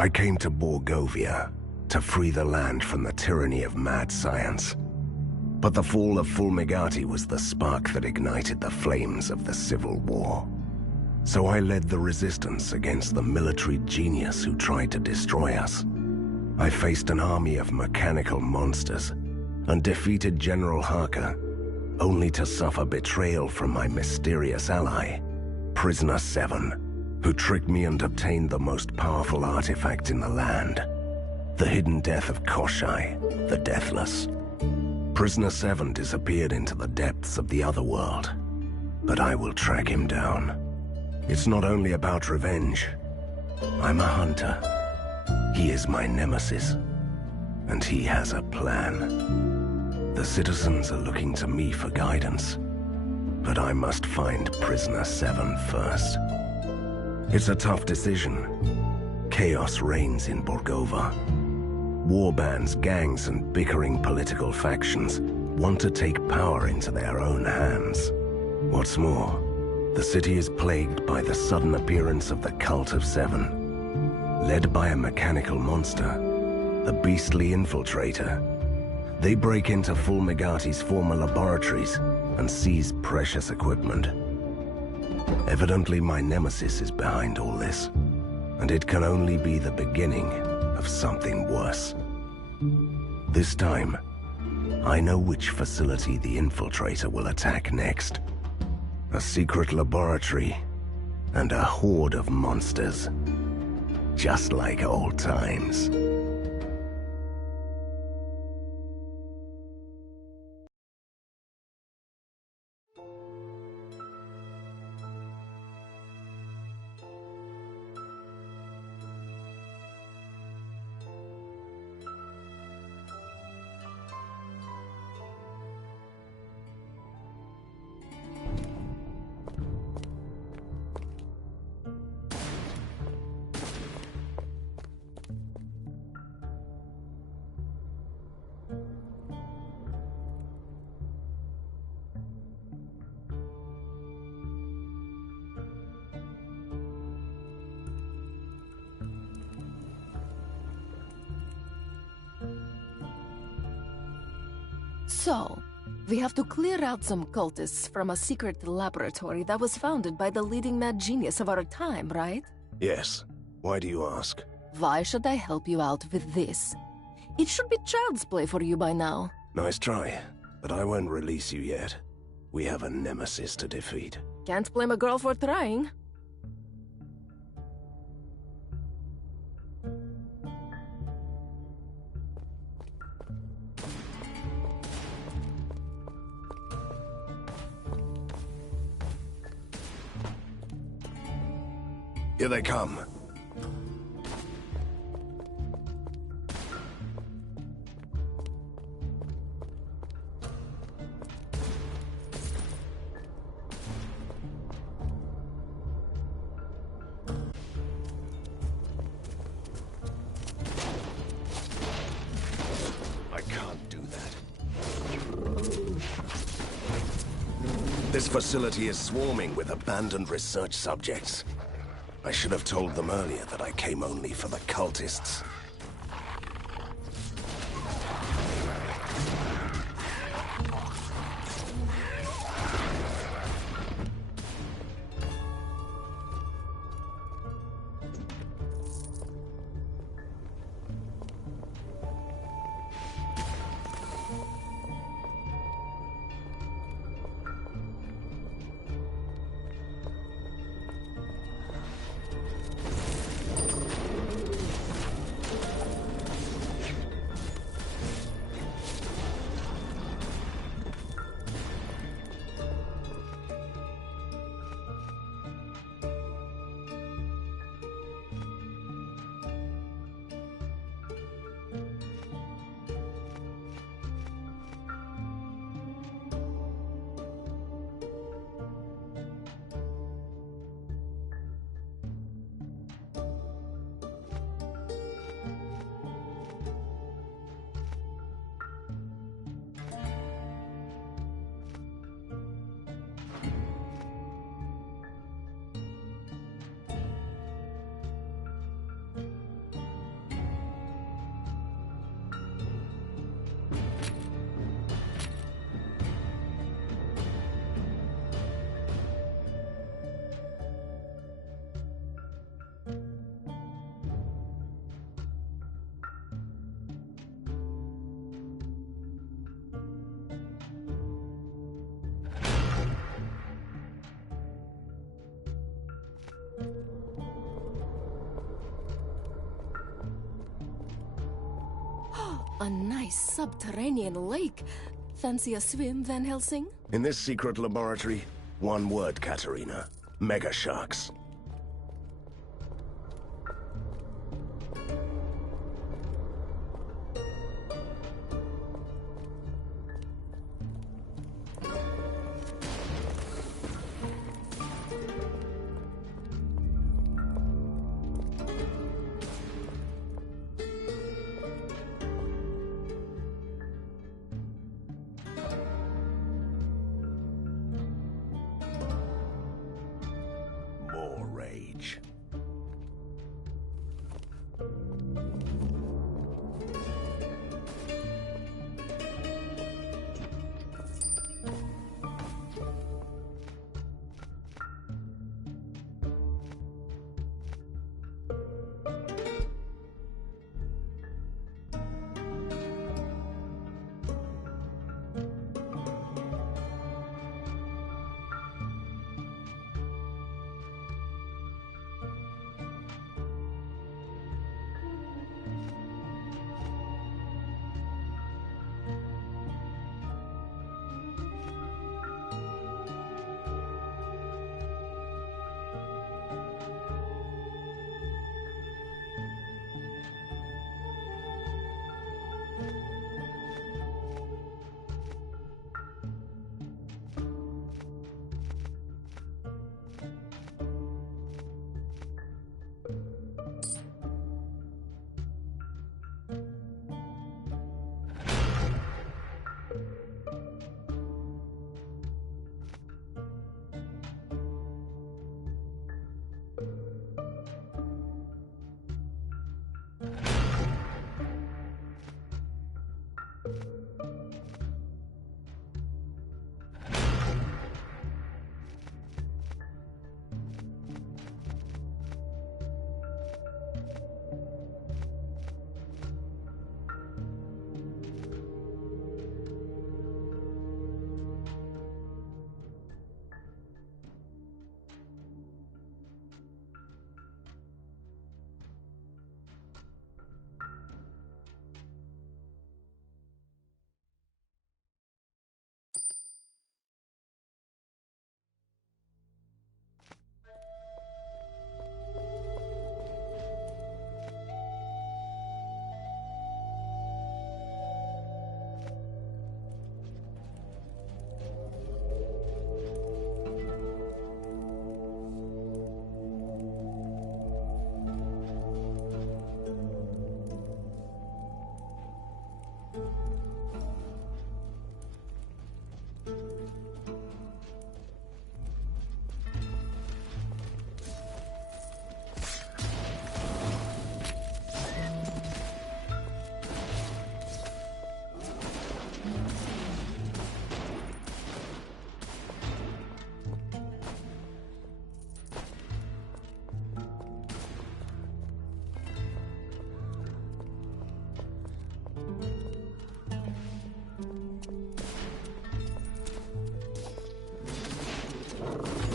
I came to Borgovia to free the land from the tyranny of mad science. But the fall of Fulmigati was the spark that ignited the flames of the Civil War. So I led the resistance against the military genius who tried to destroy us. I faced an army of mechanical monsters and defeated General Harker, only to suffer betrayal from my mysterious ally, Prisoner 7, who tricked me and obtained the most powerful artifact in the land, the hidden death of Koshai, the Deathless. Prisoner 7 disappeared into the depths of the other world, but I will track him down. It's not only about revenge. I'm a hunter. He is my nemesis, and he has a plan. The citizens are looking to me for guidance, but I must find Prisoner 7 first. It's a tough decision. Chaos reigns in Borgova. Warbands, gangs, and bickering political factions want to take power into their own hands. What's more, the city is plagued by the sudden appearance of the Cult of Seven. Led by a mechanical monster, the Beastly Infiltrator, they break into Fulmigati's former laboratories and seize precious equipment. Evidently, my nemesis is behind all this, and it can only be the beginning of something worse. This time, I know which facility the Infiltrator will attack next. A secret laboratory and a horde of monsters, just like old times. So, we have to clear out some cultists from a secret laboratory that was founded by the leading mad genius of our time, right? Yes. Why do you ask? Why should I help you out with this? It should be child's play for you by now. Nice try, but I won't release you yet. We have a nemesis to defeat. Can't blame a girl for trying. Here they come. I can't do that. This facility is swarming with abandoned research subjects. I should have told them earlier that I came only for the cultists. A nice subterranean lake. Fancy a swim, Van Helsing? In this secret laboratory, one word, Katerina. Mega sharks. More rage.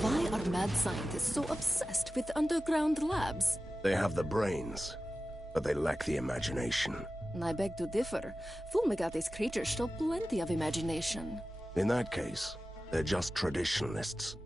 Why are mad scientists so obsessed with underground labs? They have the brains, but they lack the imagination. I beg to differ. Fulmigati's creatures show plenty of imagination. In that case, they're just traditionalists.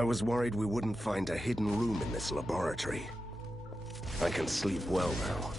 I was worried we wouldn't find a hidden room in this laboratory. I can sleep well now.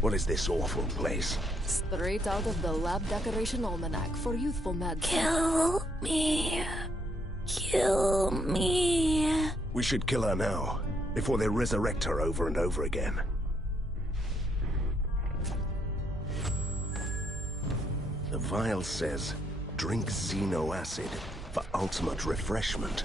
What is this awful place? Straight out of the lab decoration almanac for youthful mad. Kill me. Kill me. We should kill her now, before they resurrect her over and over again. The vial says, drink Xeno acid for ultimate refreshment.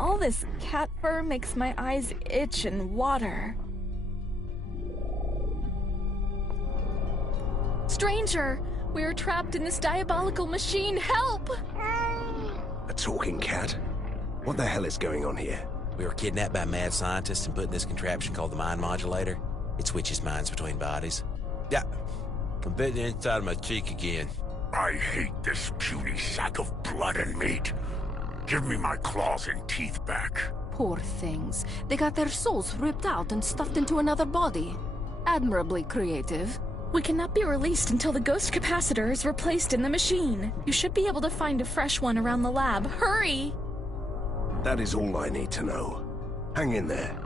All this cat fur makes my eyes itch and water. Stranger, we are trapped in this diabolical machine. Help! A talking cat? What the hell is going on here? We were kidnapped by mad scientists and put in this contraption called the mind modulator. It switches minds between bodies. Yeah, I'm bitten inside of my cheek again. I hate this puny sack of blood and meat. Give me my claws and teeth back. Poor things. They got their souls ripped out and stuffed into another body. Admirably creative. We cannot be released until the ghost capacitor is replaced in the machine. You should be able to find a fresh one around the lab. Hurry! That is all I need to know. Hang in there.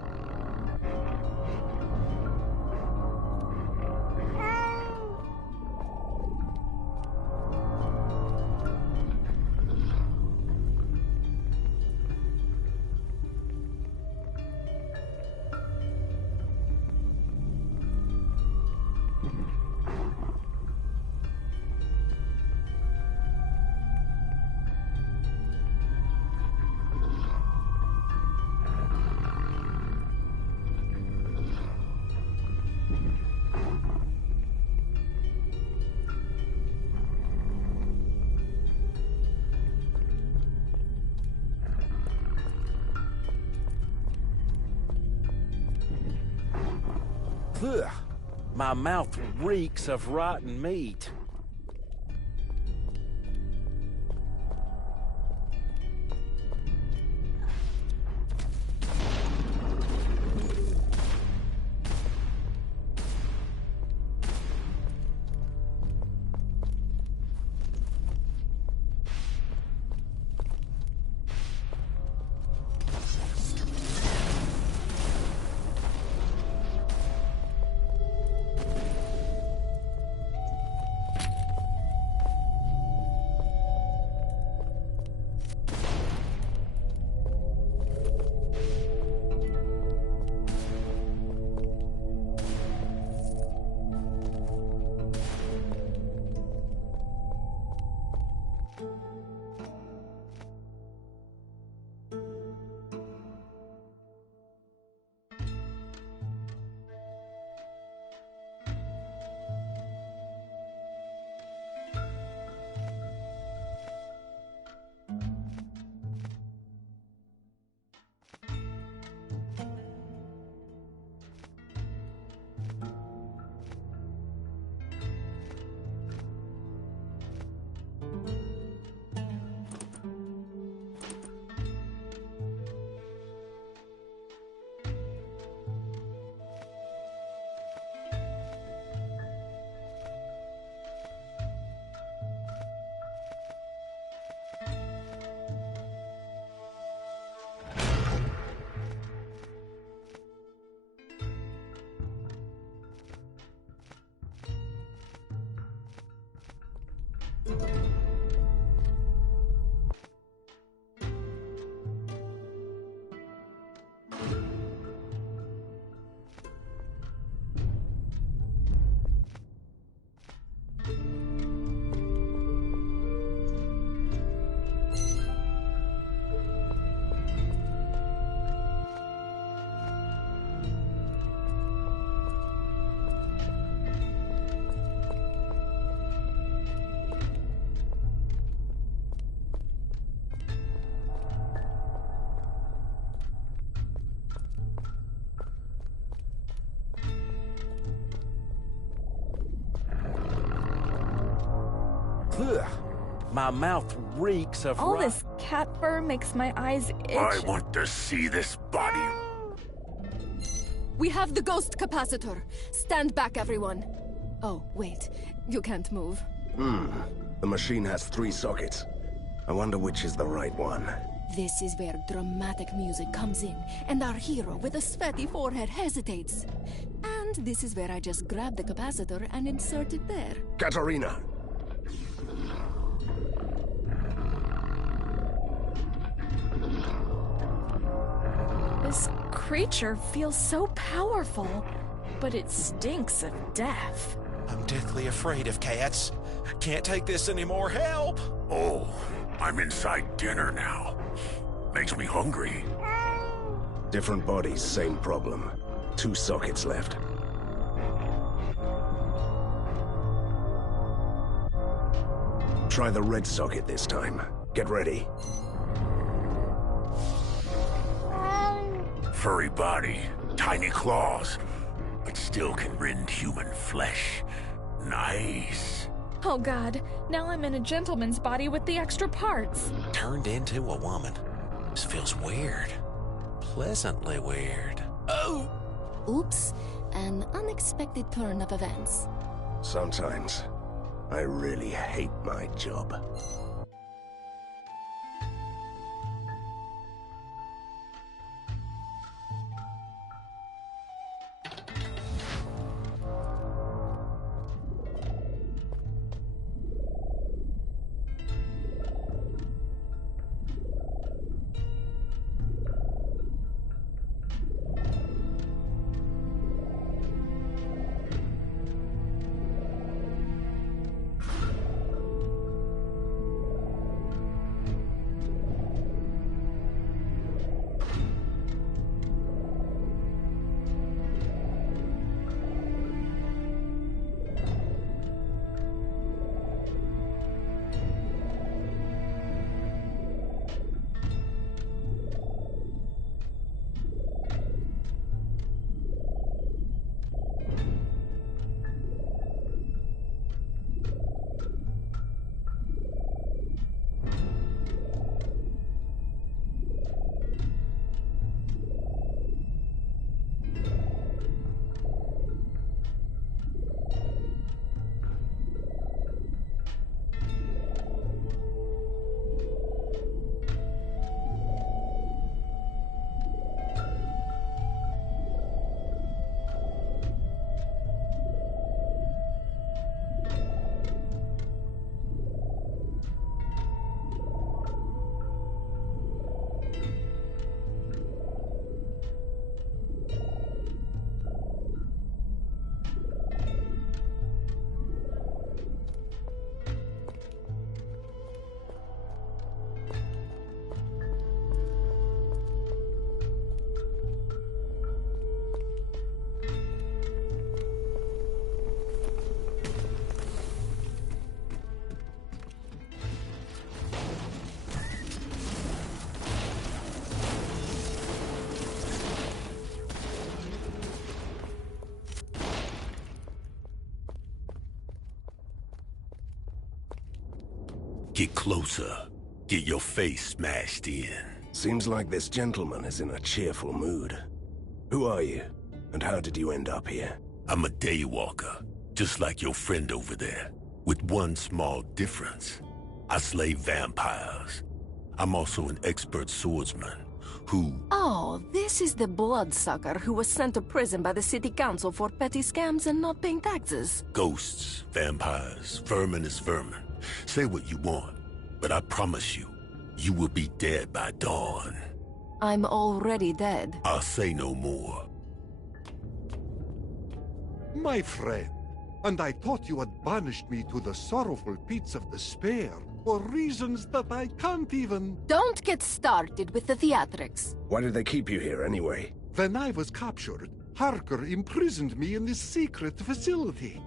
Ugh. My mouth reeks of rotten meat. Ugh. My mouth reeks of All this cat fur makes my eyes itch. I want to see this body. We have the ghost capacitor. Stand back, everyone. Oh, wait. You can't move. The machine has 3 sockets. I wonder which is the right one. This is where dramatic music comes in, and our hero with a sweaty forehead hesitates. And this is where I just grab the capacitor and insert it there. Katarina! This creature feels so powerful, but it stinks of death. I'm deathly afraid of cats. Can't take this anymore. Help! Oh, I'm inside dinner now. Makes me hungry. Different bodies, same problem. 2 sockets left. Try the red socket this time. Get ready. Furry body, tiny claws, but still can rend human flesh. Nice. Oh god, now I'm in a gentleman's body with the extra parts. Turned into a woman. This feels weird. Pleasantly weird. Oh! Oops, an unexpected turn of events. Sometimes, I really hate my job. Get closer. Get your face smashed in. Seems like this gentleman is in a cheerful mood. Who are you? And how did you end up here? I'm a daywalker, just like your friend over there, with one small difference. I slay vampires. I'm also an expert swordsman, who... Oh, this is the bloodsucker who was sent to prison by the city council for petty scams and not paying taxes. Ghosts, vampires, vermin is vermin. Say what you want, but I promise you, you will be dead by dawn. I'm already dead. I'll say no more. My friend, and I thought you had banished me to the sorrowful pits of despair for reasons that I can't even... Don't get started with the theatrics. Why did they keep you here anyway? When I was captured, Harker imprisoned me in this secret facility.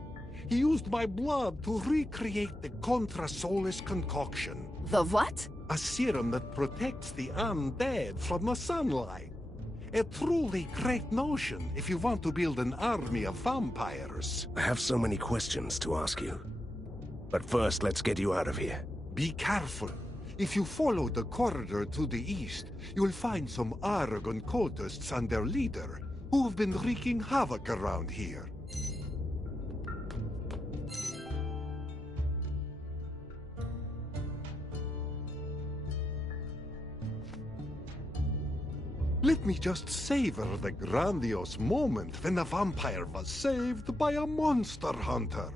He used my blood to recreate the Contra Solis concoction. The what? A serum that protects the undead from the sunlight. A truly great notion if you want to build an army of vampires. I have so many questions to ask you. But first, let's get you out of here. Be careful. If you follow the corridor to the east, you'll find some Aragon cultists and their leader, who have been wreaking havoc around here. Let me just savor the grandiose moment when the vampire was saved by a monster hunter.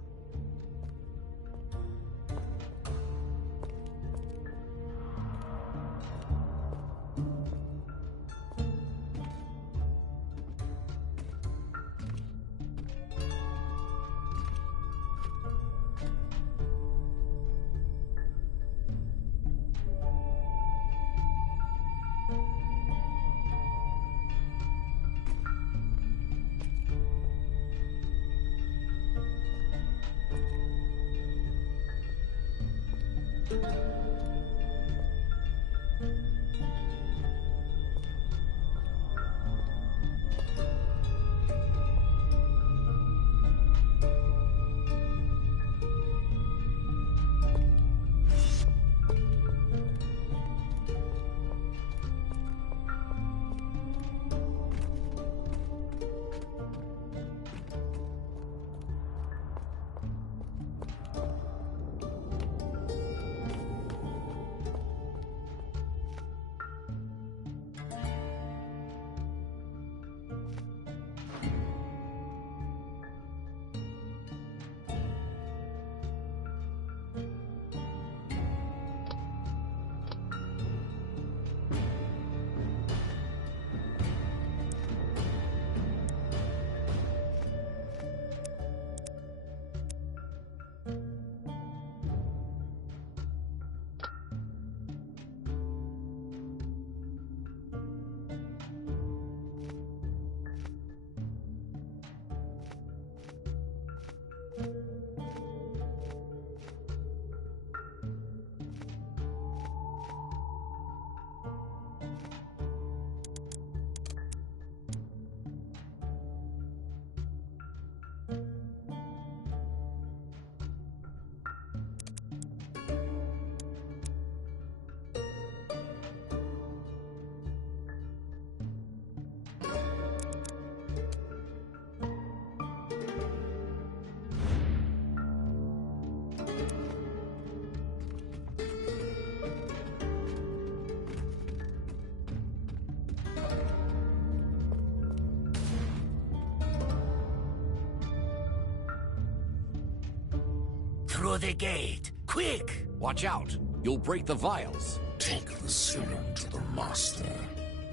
Through the gate, quick! Watch out! You'll break the vials. Take the serum to the master.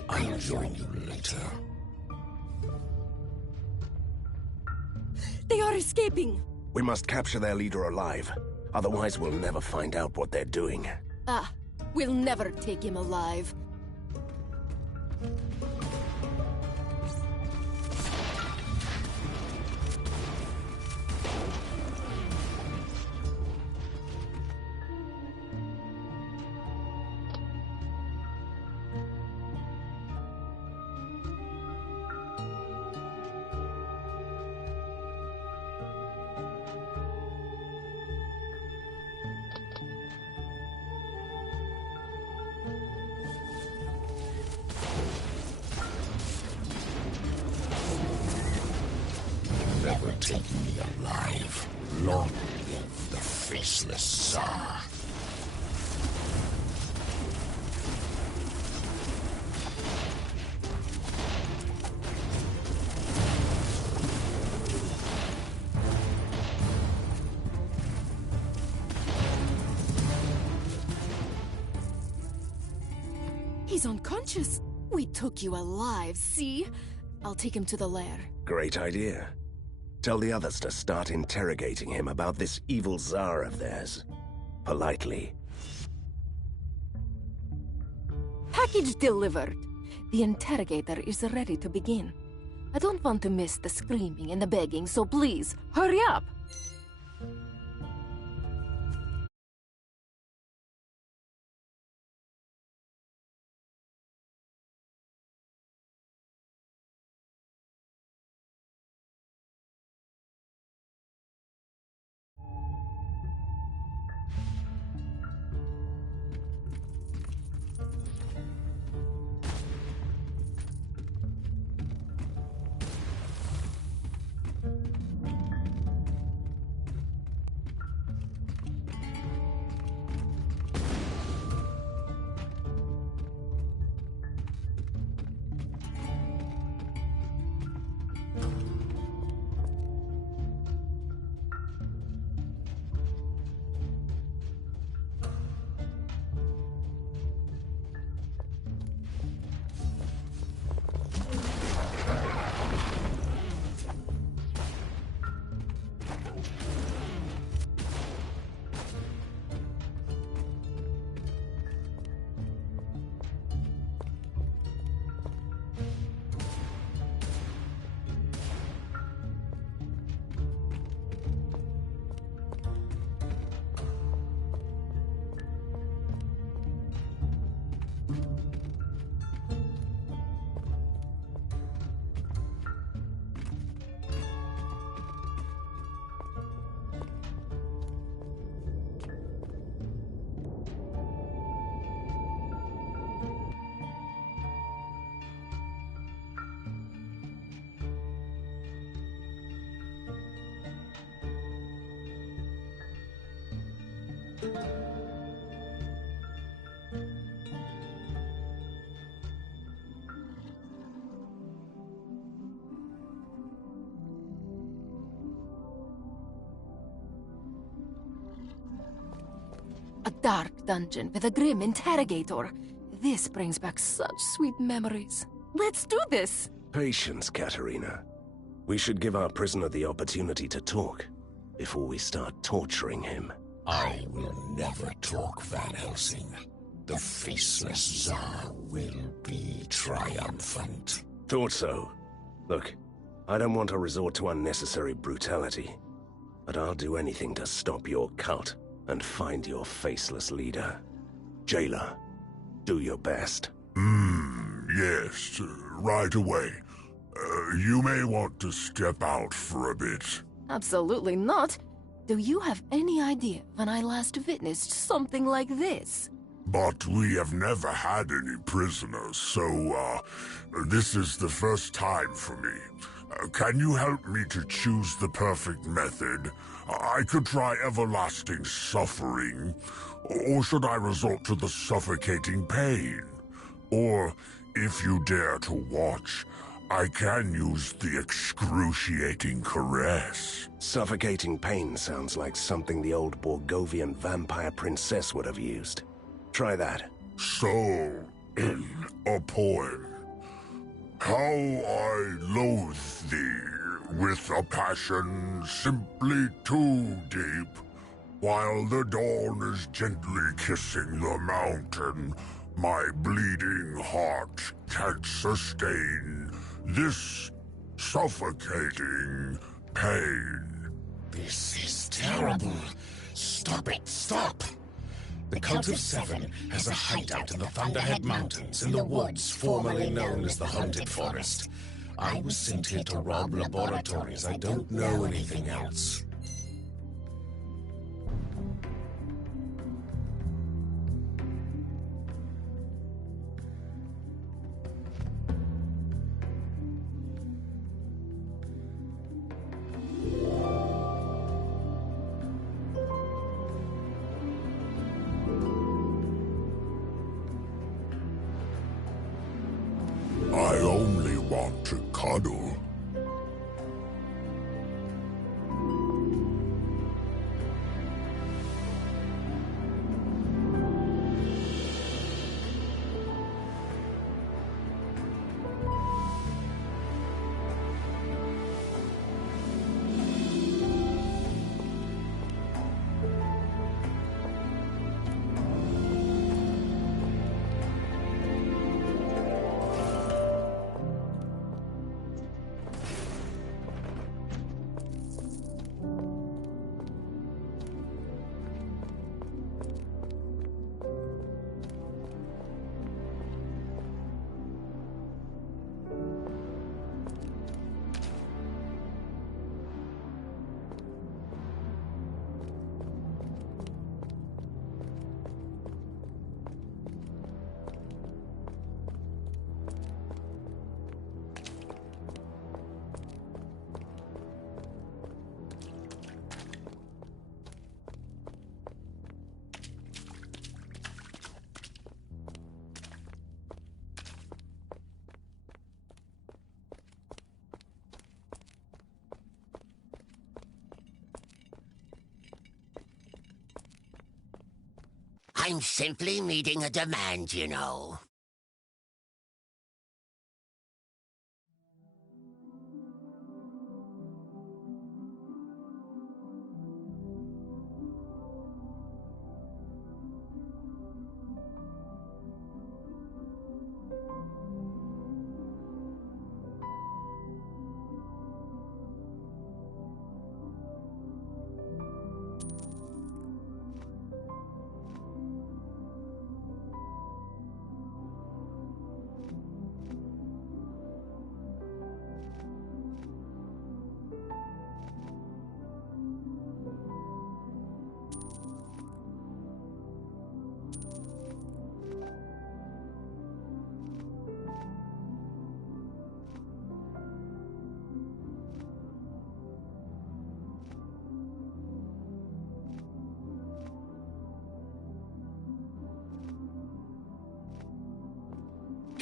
I'll join you later. They are escaping! We must capture their leader alive. Otherwise, we'll never find out what they're doing. Ah, we'll never take him alive. take me alive. Long live the faceless Tsar. He's unconscious. We took you alive, see? I'll take him to the lair. Great idea. Tell the others to start interrogating him about this evil Tsar of theirs. Politely. Package delivered. The interrogator is ready to begin. I don't want to miss the screaming and the begging, so please, hurry up! A dark dungeon with a grim interrogator. This brings back such sweet memories. Let's do this! Patience, Katerina. We should give our prisoner the opportunity to talk before we start torturing him. I will never talk, Van Helsing. The faceless Tsar will be triumphant. Thought so. Look, I don't want to resort to unnecessary brutality, but I'll do anything to stop your cult and find your faceless leader. Jailer, do your best. Yes, right away. You may want to step out for a bit. Absolutely not. Do you have any idea when I last witnessed something like this? But we have never had any prisoners, so, this is the first time for me. Can you help me to choose the perfect method? I could try everlasting suffering, or should I resort to the suffocating pain? Or, if you dare to watch, I can use the excruciating caress. Suffocating pain sounds like something the old Borgovian vampire princess would have used. Try that. So, in a poem. How I loathe thee, with a passion simply too deep, while the dawn is gently kissing the mountain, my bleeding heart can't sustain this suffocating pain. This is terrible. Stop it, stop! The Cult of Seven has a hideout in the Thunderhead Mountains in the woods formerly known as the Haunted Forest. I was sent here to rob laboratories. I don't know anything else. I only want to cuddle. I'm simply meeting a demand, you know.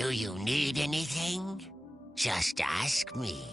Do you need anything? Just ask me.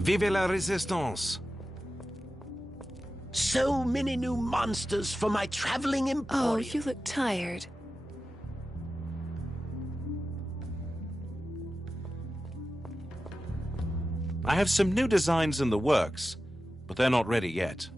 Vive la Resistance! So many new monsters for my traveling emporium. Oh, you look tired. I have some new designs in the works, but they're not ready yet.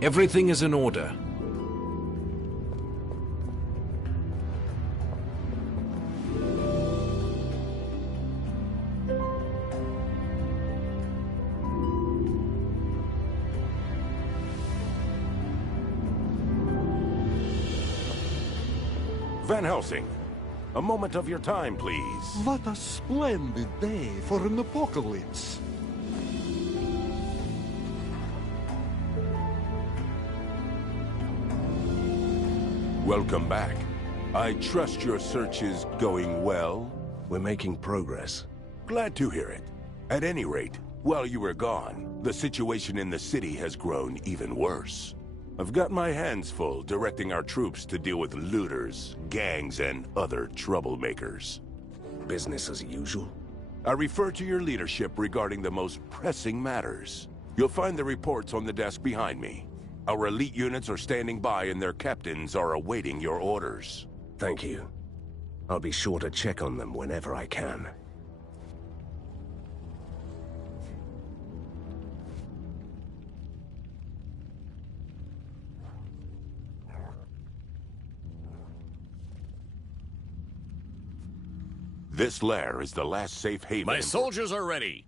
Everything is in order. Van Helsing, a moment of your time, please. What a splendid day for an apocalypse. Welcome back. I trust your search is going well? We're making progress. Glad to hear it. At any rate, while you were gone, the situation in the city has grown even worse. I've got my hands full directing our troops to deal with looters, gangs, and other troublemakers. Business as usual? I refer to your leadership regarding the most pressing matters. You'll find the reports on the desk behind me. Our elite units are standing by and their captains are awaiting your orders. Thank you. I'll be sure to check on them whenever I can. This lair is the last safe haven. My soldiers are ready.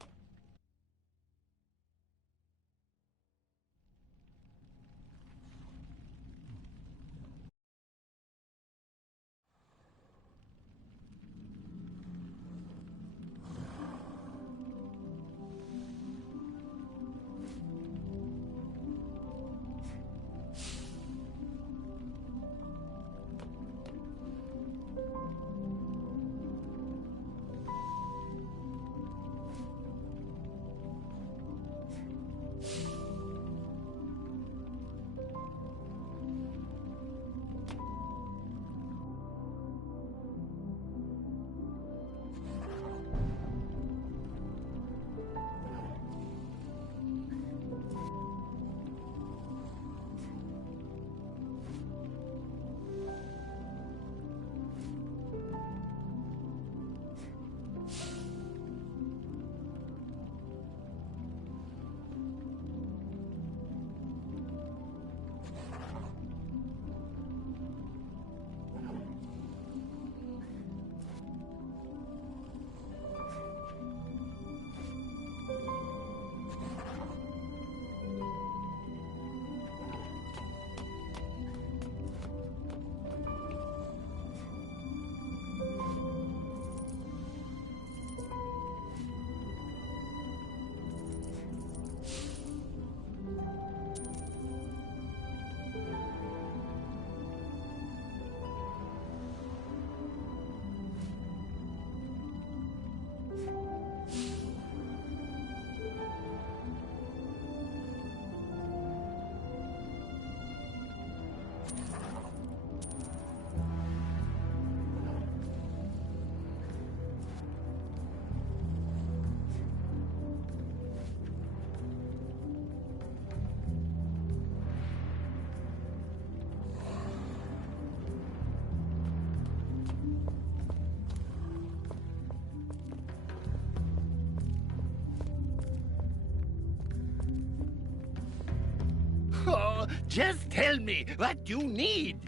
Oh, just tell me what you need.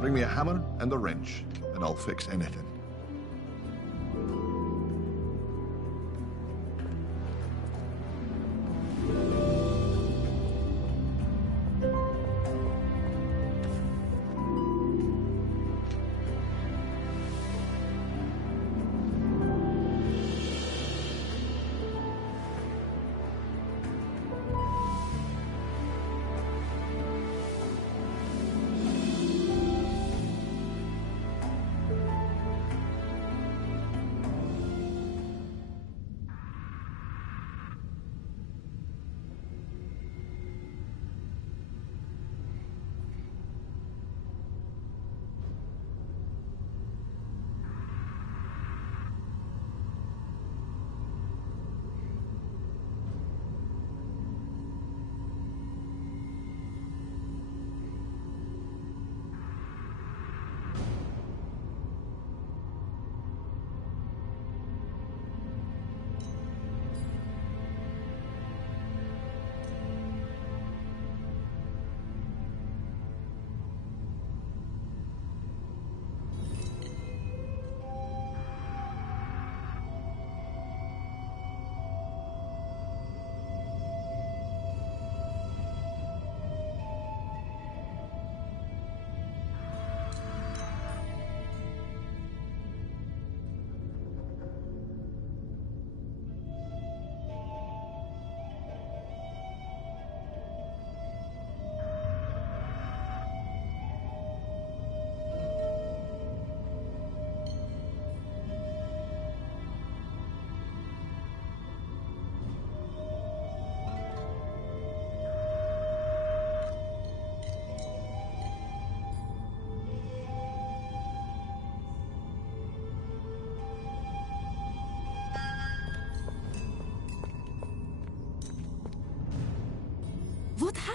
Bring me a hammer and a wrench, and I'll fix anything.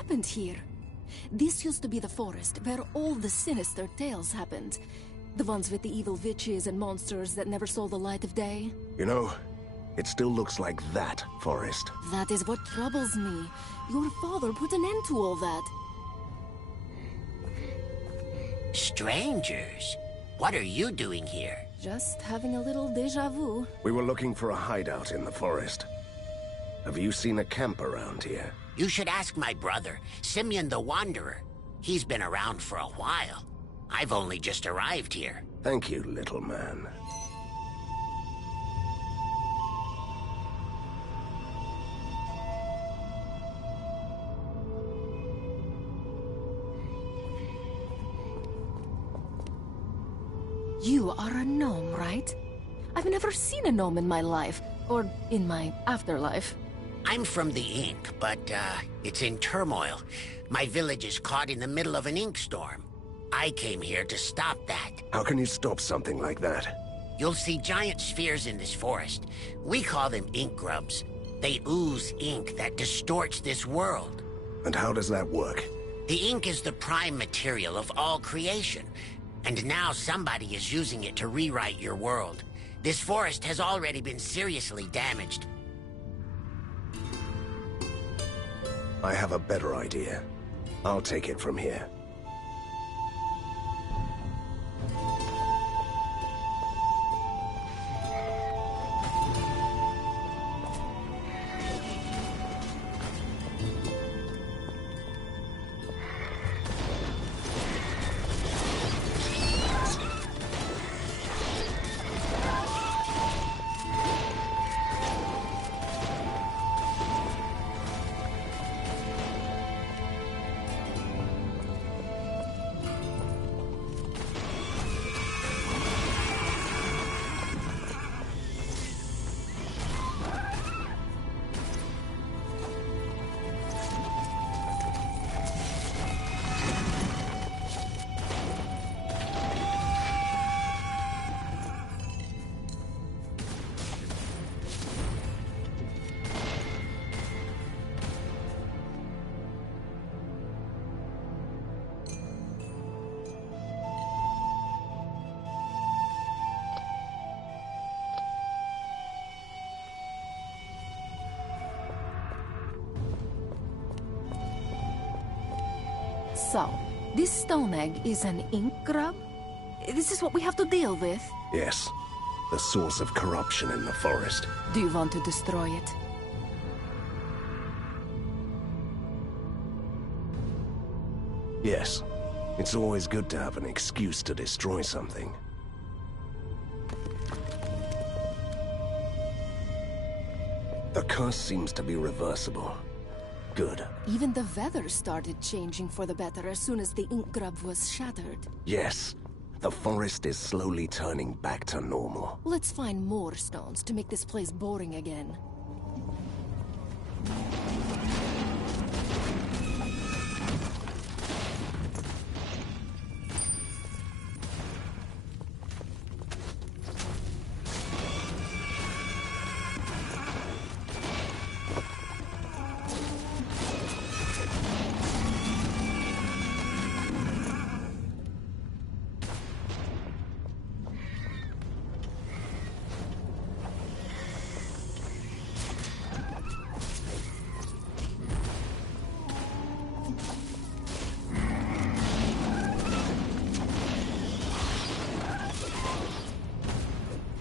happened here? This used to be the forest where all the sinister tales happened. The ones with the evil witches and monsters that never saw the light of day. You know, it still looks like that forest. That is what troubles me. Your father put an end to all that. Strangers? What are you doing here? Just having a little déjà vu. We were looking for a hideout in the forest. Have you seen a camp around here? You should ask my brother, Simeon the Wanderer. He's been around for a while. I've only just arrived here. Thank you, little man. You are a gnome, right? I've never seen a gnome in my life, or in my afterlife. I'm from the Ink, but, it's in turmoil. My village is caught in the middle of an ink storm. I came here to stop that. How can you stop something like that? You'll see giant spheres in this forest. We call them ink grubs. They ooze ink that distorts this world. And how does that work? The ink is the prime material of all creation. And now somebody is using it to rewrite your world. This forest has already been seriously damaged. I have a better idea. I'll take it from here. So, this stone egg is an ink grub? This is what we have to deal with? Yes. The source of corruption in the forest. Do you want to destroy it? Yes. It's always good to have an excuse to destroy something. The curse seems to be reversible. Good. Even the weather started changing for the better as soon as the ink grub was shattered. Yes. The forest is slowly turning back to normal. Let's find more stones to make this place boring again.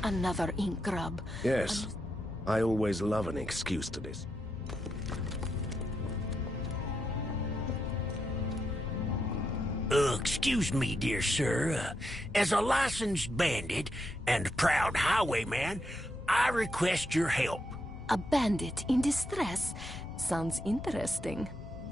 Another ink grub. Yes. I always love an excuse to this. Excuse me, dear sir. As a licensed bandit and proud highwayman, I request your help. A bandit in distress? Sounds interesting.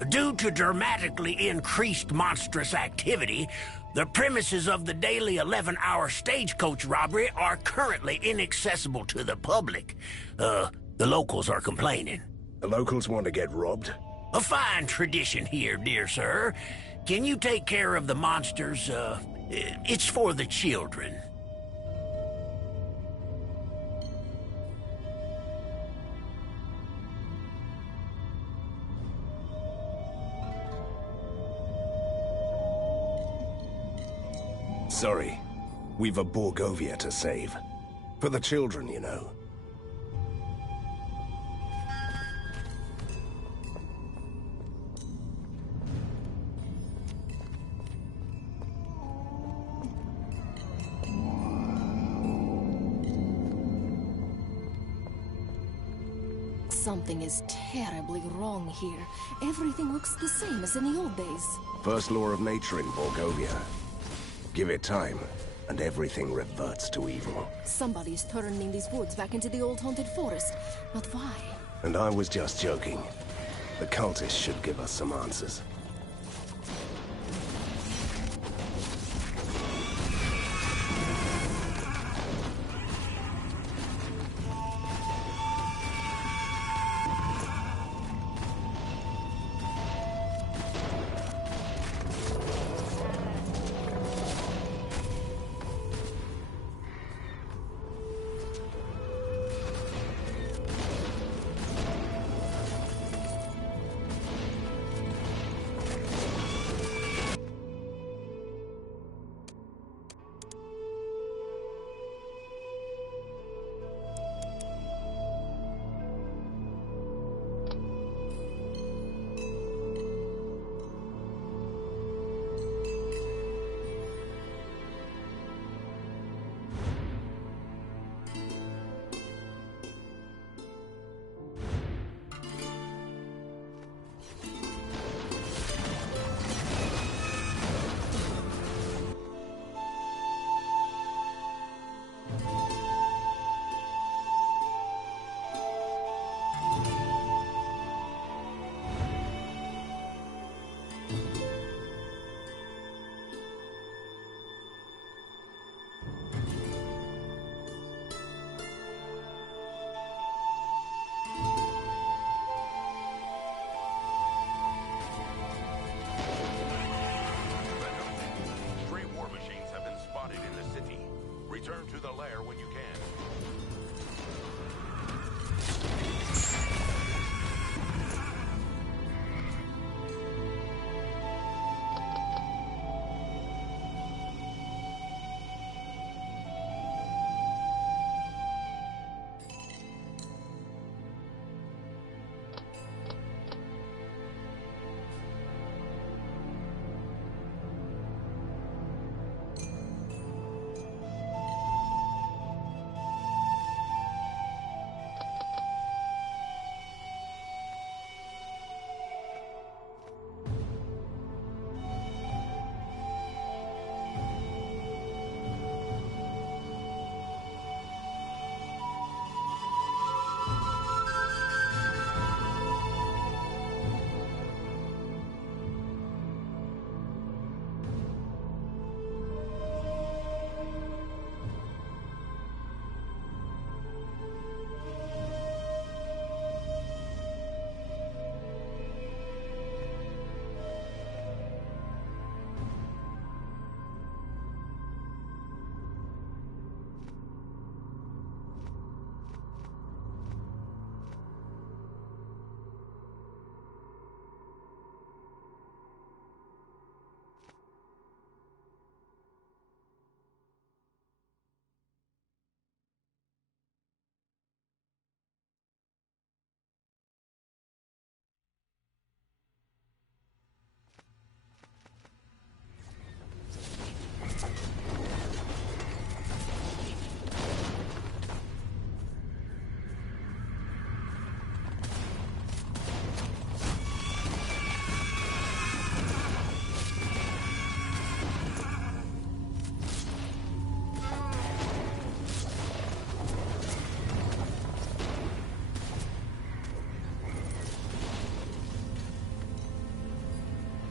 Due to dramatically increased monstrous activity, the premises of the daily 11-hour stagecoach robbery are currently inaccessible to the public. The locals are complaining. The locals want to get robbed? A fine tradition here, dear sir. Can you take care of the monsters? It's for the children. Sorry. We've a Borgovia to save. For the children, you know. Something is terribly wrong here. Everything looks the same as in the old days. First law of nature in Borgovia. Give it time, and everything reverts to evil. Somebody's turning these woods back into the old haunted forest. But why? And I was just joking. The cultists should give us some answers. Return to the lair when you can.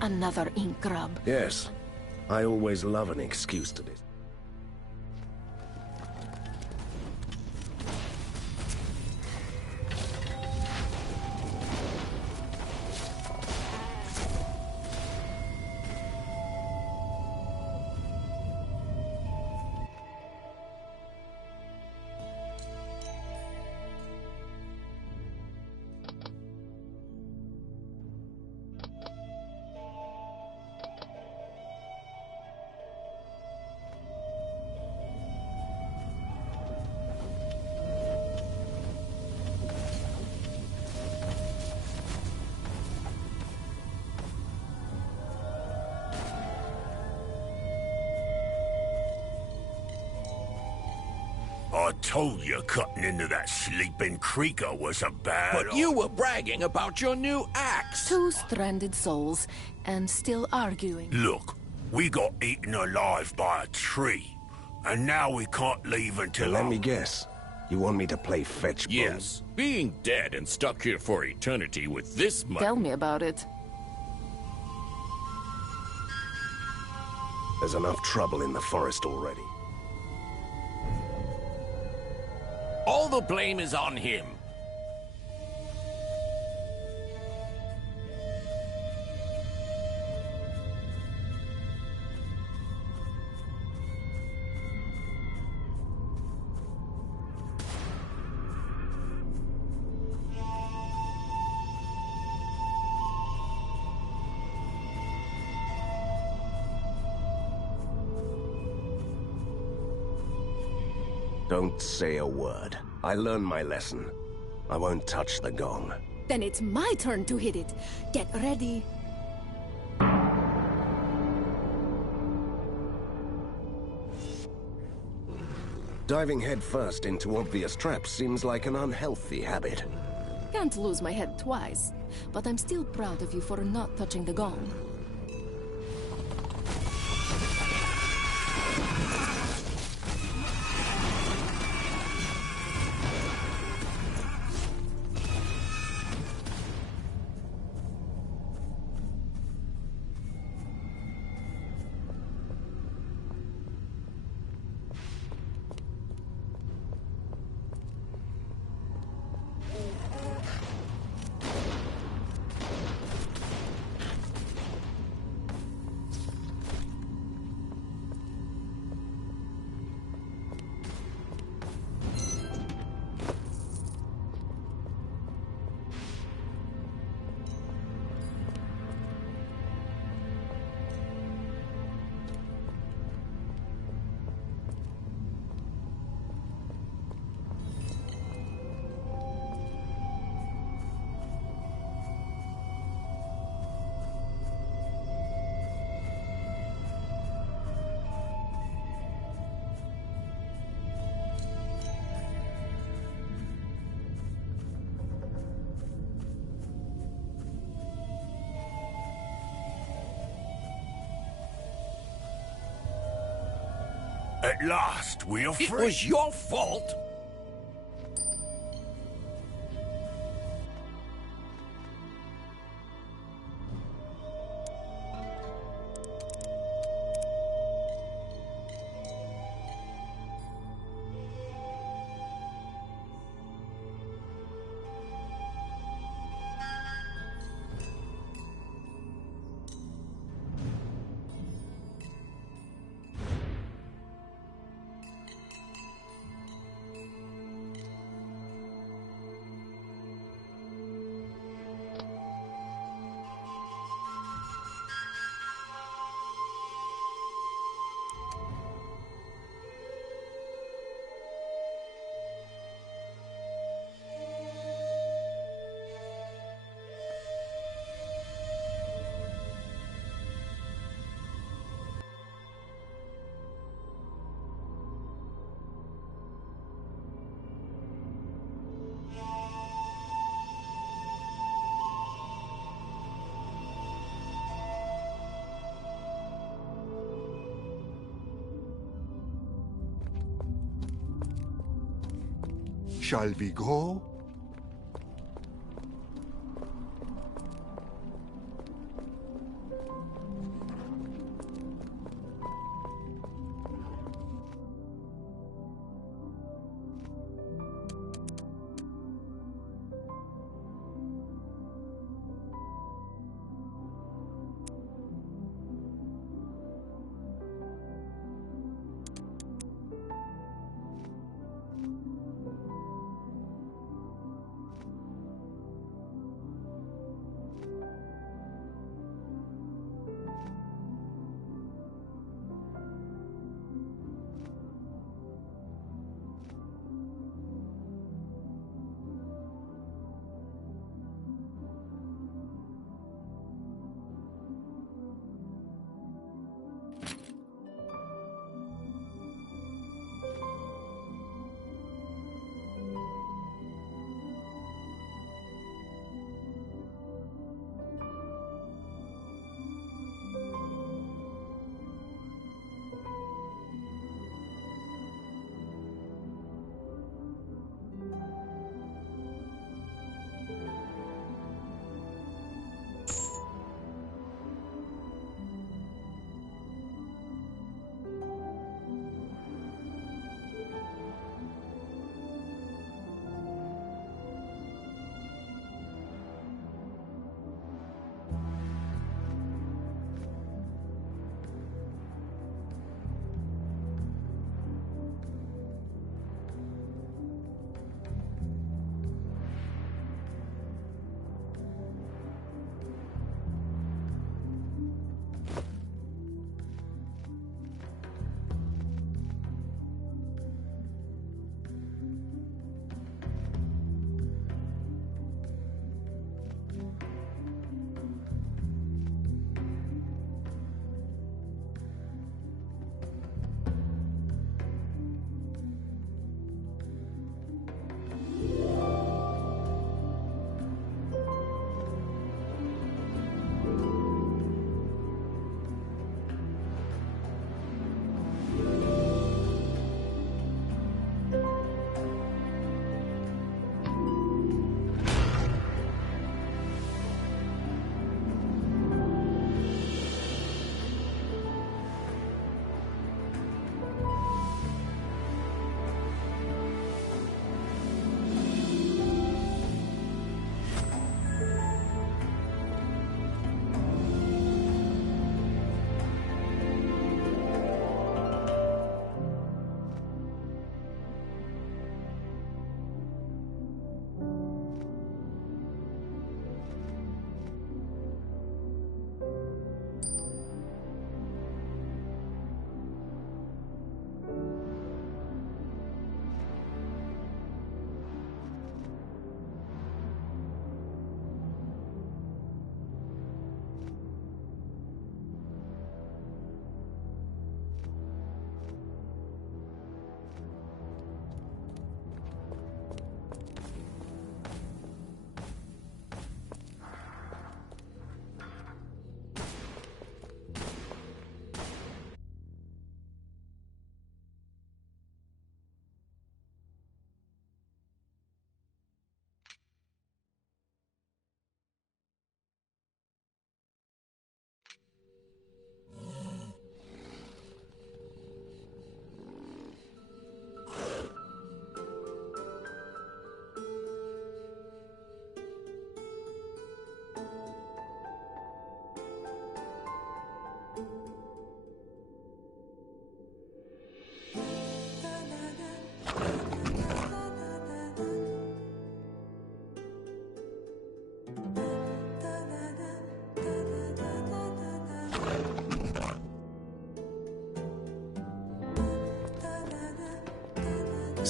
Another ink grub. Yes. I always love an excuse to this. told you cutting into that sleeping creaker was a bad... But you were bragging about your new axe. Two stranded souls, and still arguing. Look, we got eaten alive by a tree, and now we can't leave until... Let me guess. You want me to play fetch? Yes. Being dead and stuck here for eternity with this much... Tell me about it. There's enough trouble in the forest already. All the blame is on him. Don't say a word. I learned my lesson. I won't touch the gong. Then it's my turn to hit it. Get ready. Diving headfirst into obvious traps seems like an unhealthy habit. Can't lose my head twice, but I'm still proud of you for not touching the gong. At last, we are free. It was your fault. Shall we go?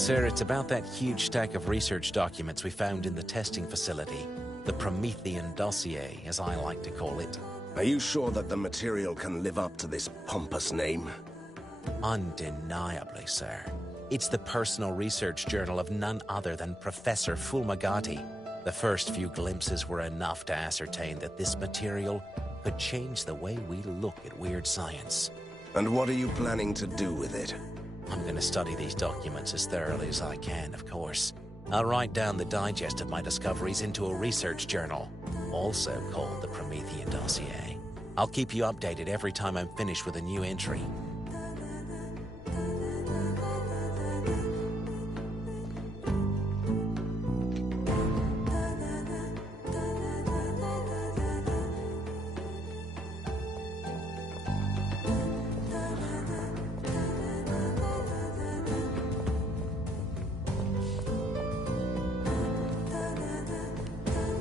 Sir, it's about that huge stack of research documents we found in the testing facility. The Promethean dossier, as I like to call it. Are you sure that the material can live up to this pompous name? Undeniably, sir. It's the personal research journal of none other than Professor Fulmigati. The first few glimpses were enough to ascertain that this material could change the way we look at weird science. And what are you planning to do with it? I'm going to study these documents as thoroughly as I can, of course. I'll write down the digest of my discoveries into a research journal, also called the Promethean dossier. I'll keep you updated every time I'm finished with a new entry.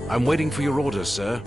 I'm waiting for your orders, sir.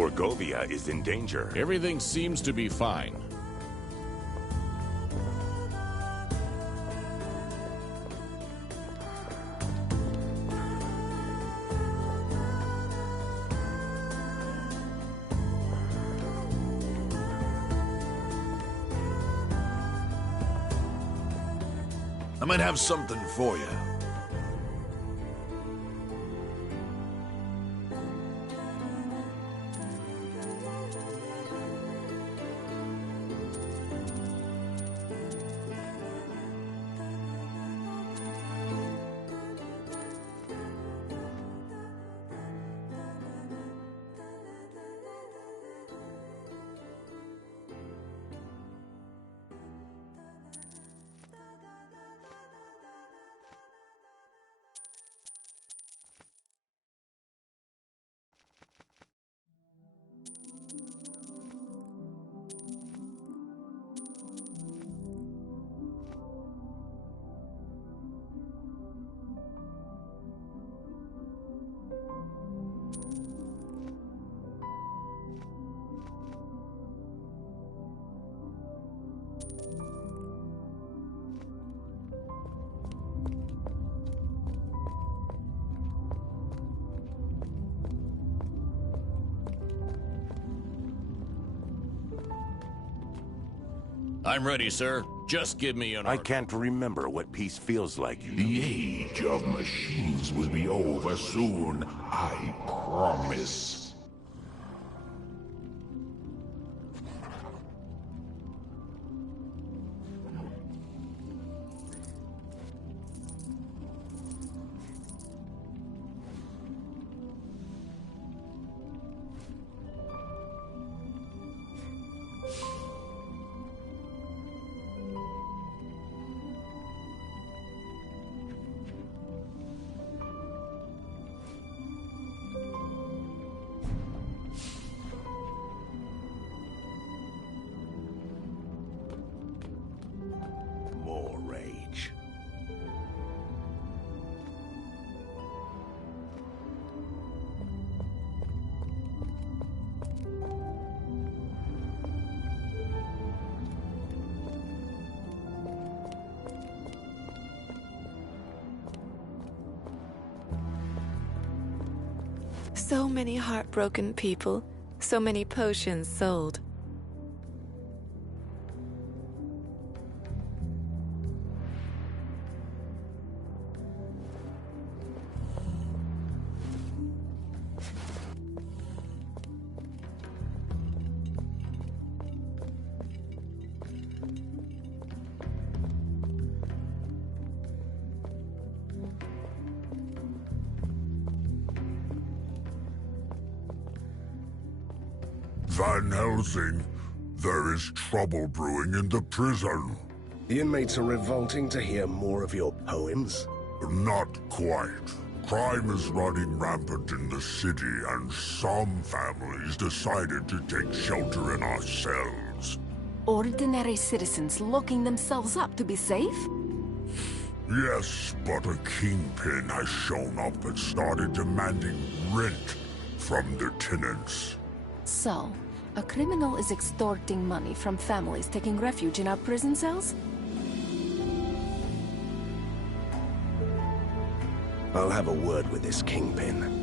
Orgovia is in danger. Everything seems to be fine. I might have something for you. I'm ready, sir. Just give me an order. I can't remember what peace feels like. The age of machines will be over soon, I promise. So many heartbroken people, so many potions sold. Van Helsing, there is trouble brewing in the prison. The inmates are revolting to hear more of your poems? Not quite. Crime is running rampant in the city, and some families decided to take shelter in our cells. Ordinary citizens locking themselves up to be safe? Yes, but a kingpin has shown up and started demanding rent from the tenants. So, a criminal is extorting money from families taking refuge in our prison cells? I'll have a word with this kingpin.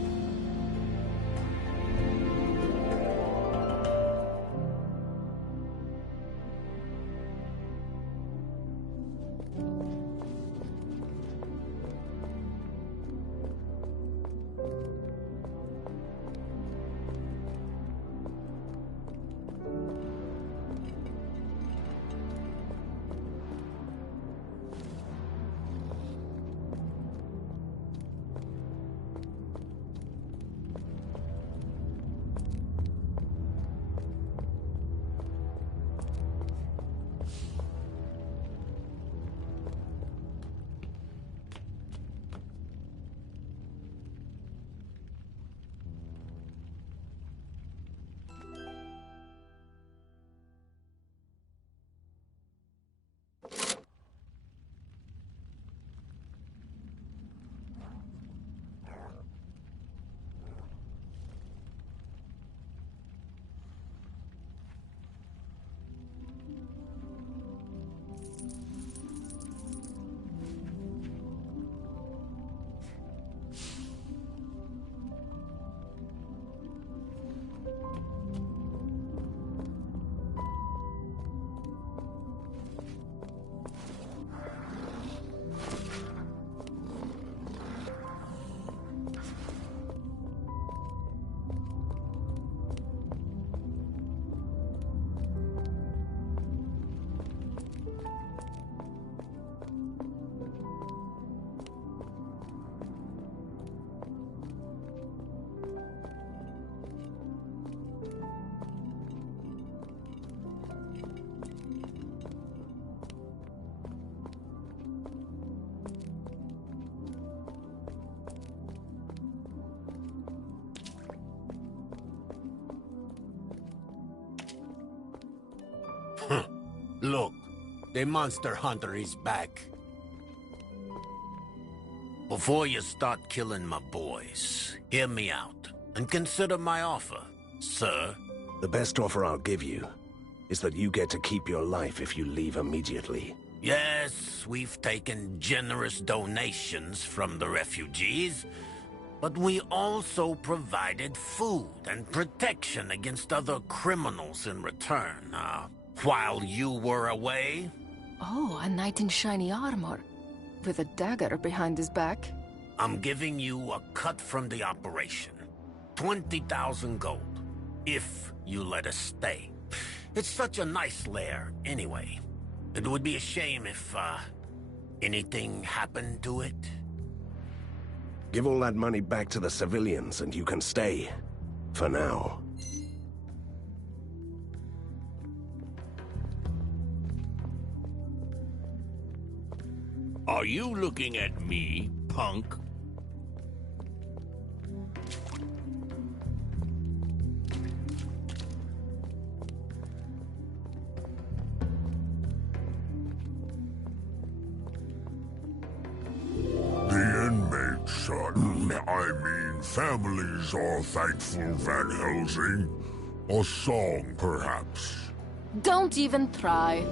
Look, the monster hunter is back. Before you start killing my boys, hear me out and consider my offer, sir. The best offer I'll give you is that you get to keep your life if you leave immediately. Yes, we've taken generous donations from the refugees, but we also provided food and protection against other criminals in return, while you were away. Oh, a knight in shiny armor, with a dagger behind his back. I'm giving you a cut from the operation. 20,000 gold, if you let us stay. It's such a nice lair, anyway. It would be a shame if, anything happened to it. Give all that money back to the civilians and you can stay. For now. Are you looking at me, punk? The inmates, I mean families are thankful, Van Helsing. A song, perhaps. Don't even try.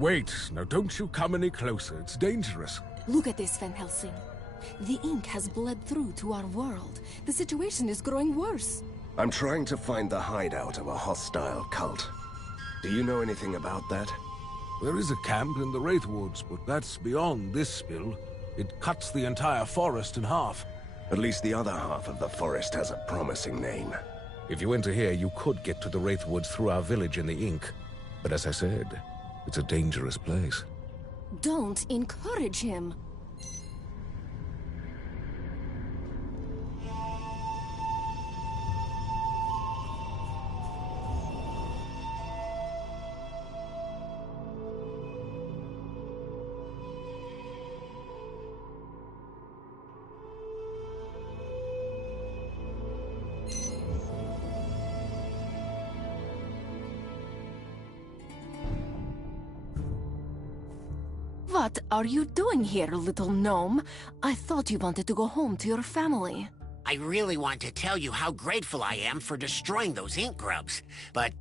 Wait, now don't you come any closer. It's dangerous. Look at this, Van Helsing. The ink has bled through to our world. The situation is growing worse. I'm trying to find the hideout of a hostile cult. Do you know anything about that? There is a camp in the Wraithwoods, but that's beyond this spill. It cuts the entire forest in half. At least the other half of the forest has a promising name. If you enter here, you could get to the Wraithwoods through our village in the ink. But as I said, it's a dangerous place. Don't encourage him. What are you doing here, little gnome? I thought you wanted to go home to your family. I really want to tell you how grateful I am for destroying those ink grubs. But,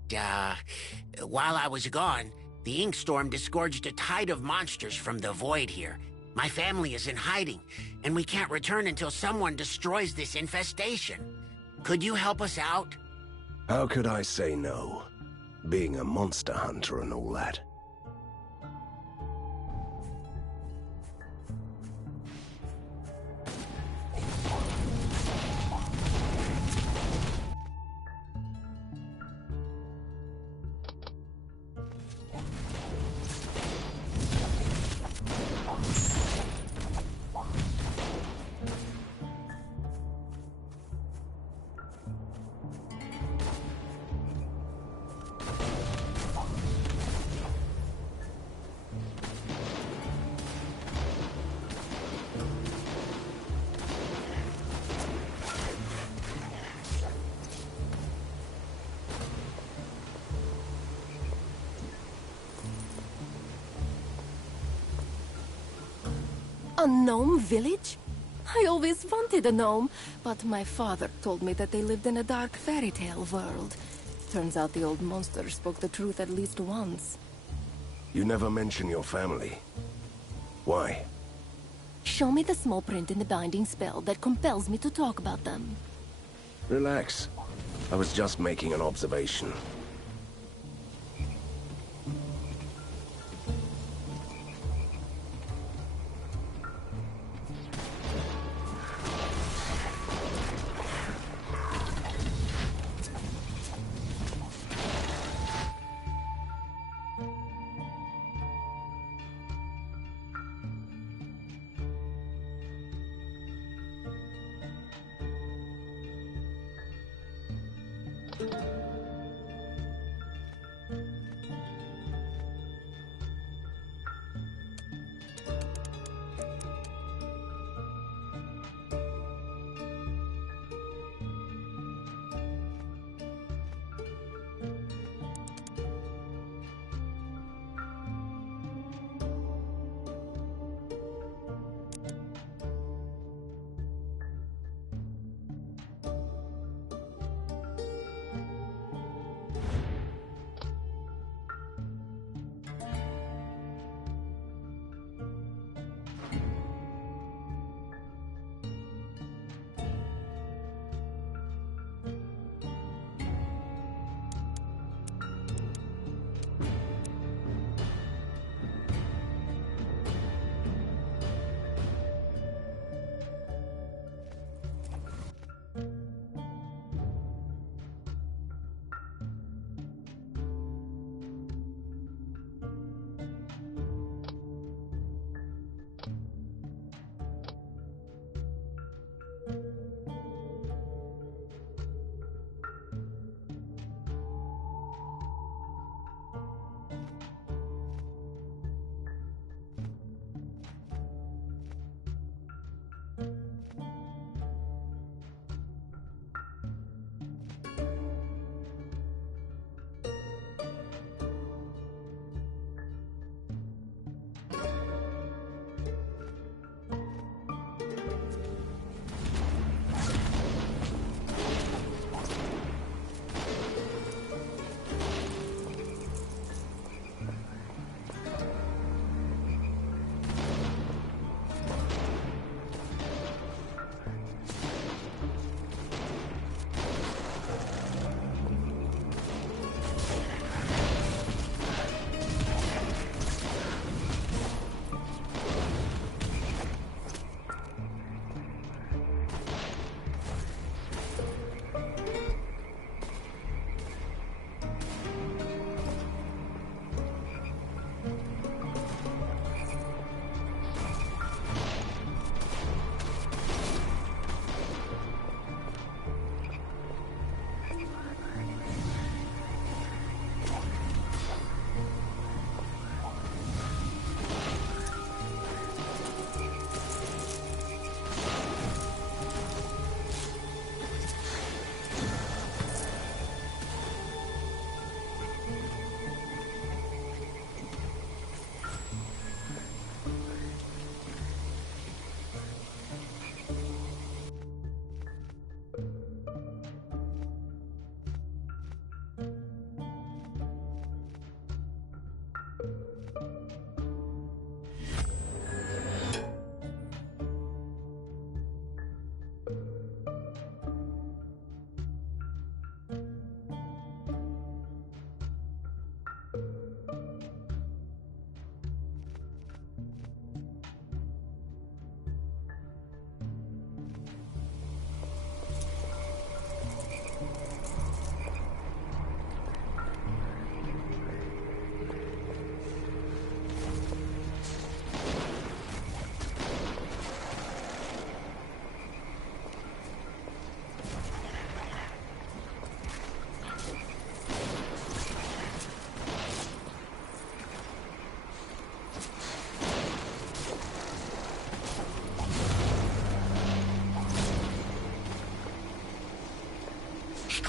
while I was gone, the ink storm disgorged a tide of monsters from the void here. My family is in hiding, and we can't return until someone destroys this infestation. Could you help us out? How could I say no? Being a monster hunter and all that. A gnome village? I always wanted a gnome, but my father told me that they lived in a dark fairy tale world. Turns out the old monster spoke the truth at least once. You never mention your family. Why? Show me the small print in the binding spell that compels me to talk about them. Relax. I was just making an observation.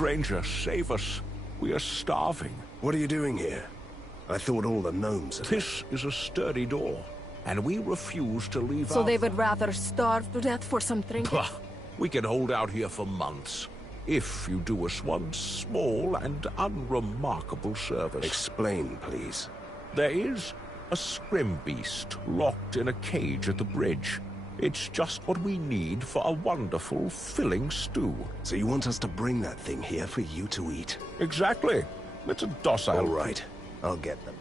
Stranger, save us. We are starving. What are you doing here? I thought all the gnomes had... This is a sturdy door, and we refuse to leave So our... they would rather starve to death for some drink? Pah, we can hold out here for months, if you do us one small and unremarkable service. Explain, please. There is a scrim beast locked in a cage at the bridge. It's just what we need for a wonderful, filling stew. So you want us to bring that thing here for you to eat? Exactly. It's a docile... All right. I'll get them.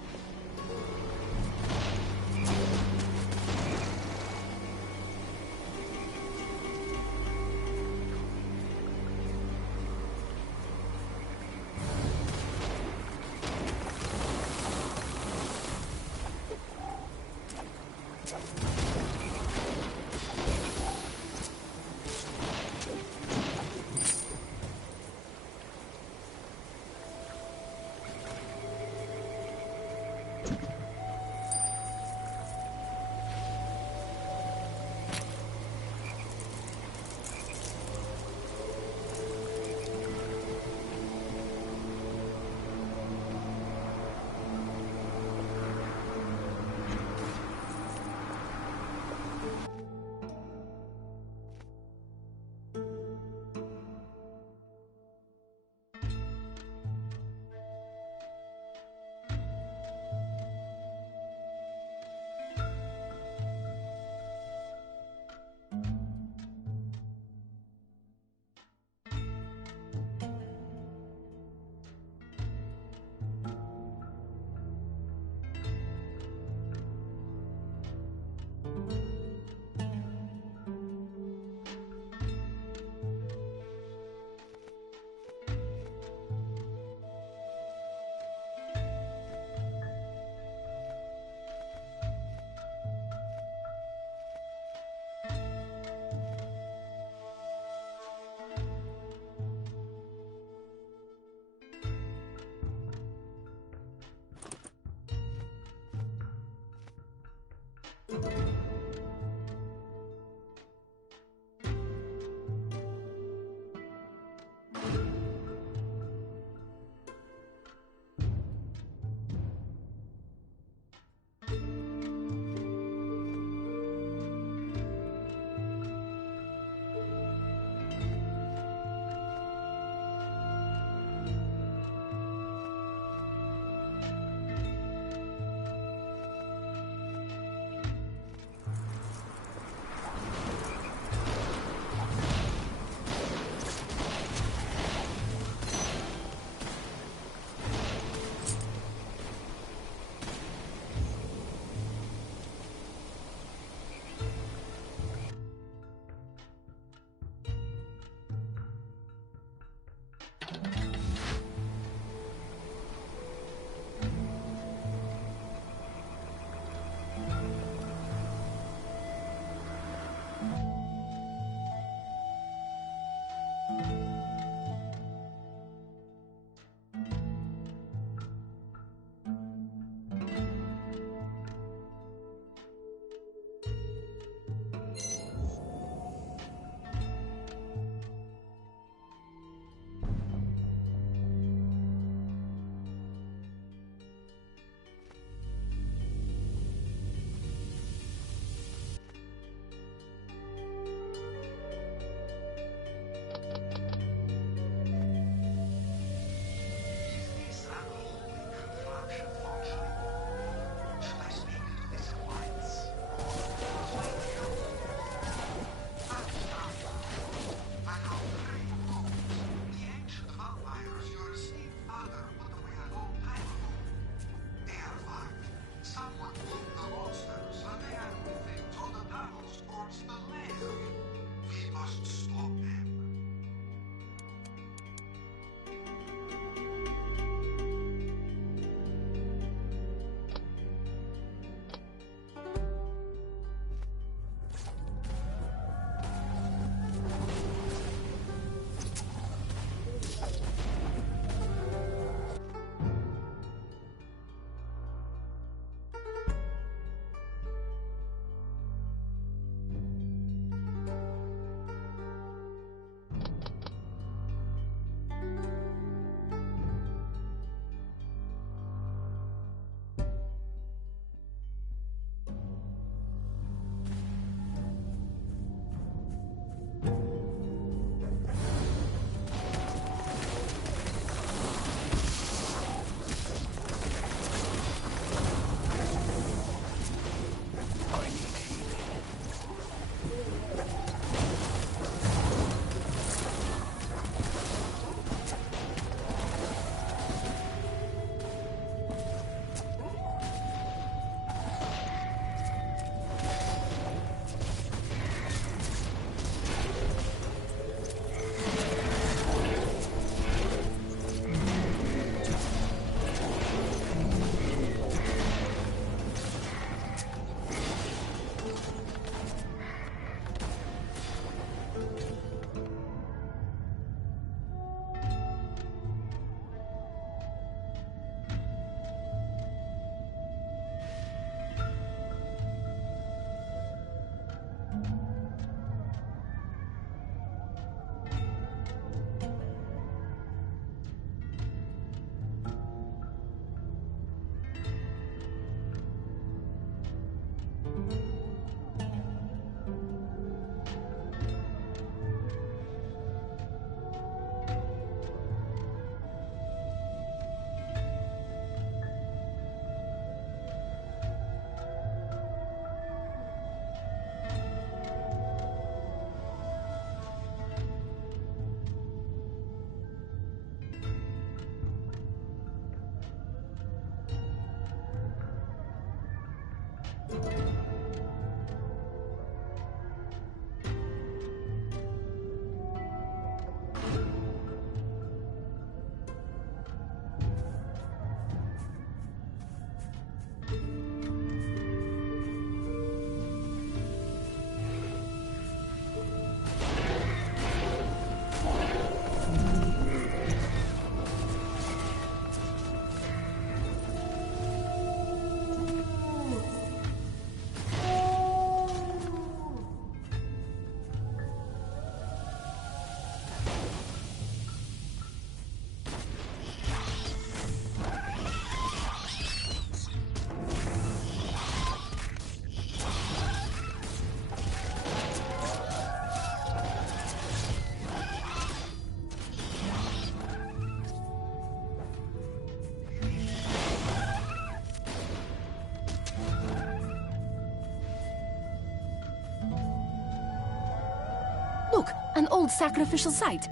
Look, an old sacrificial site.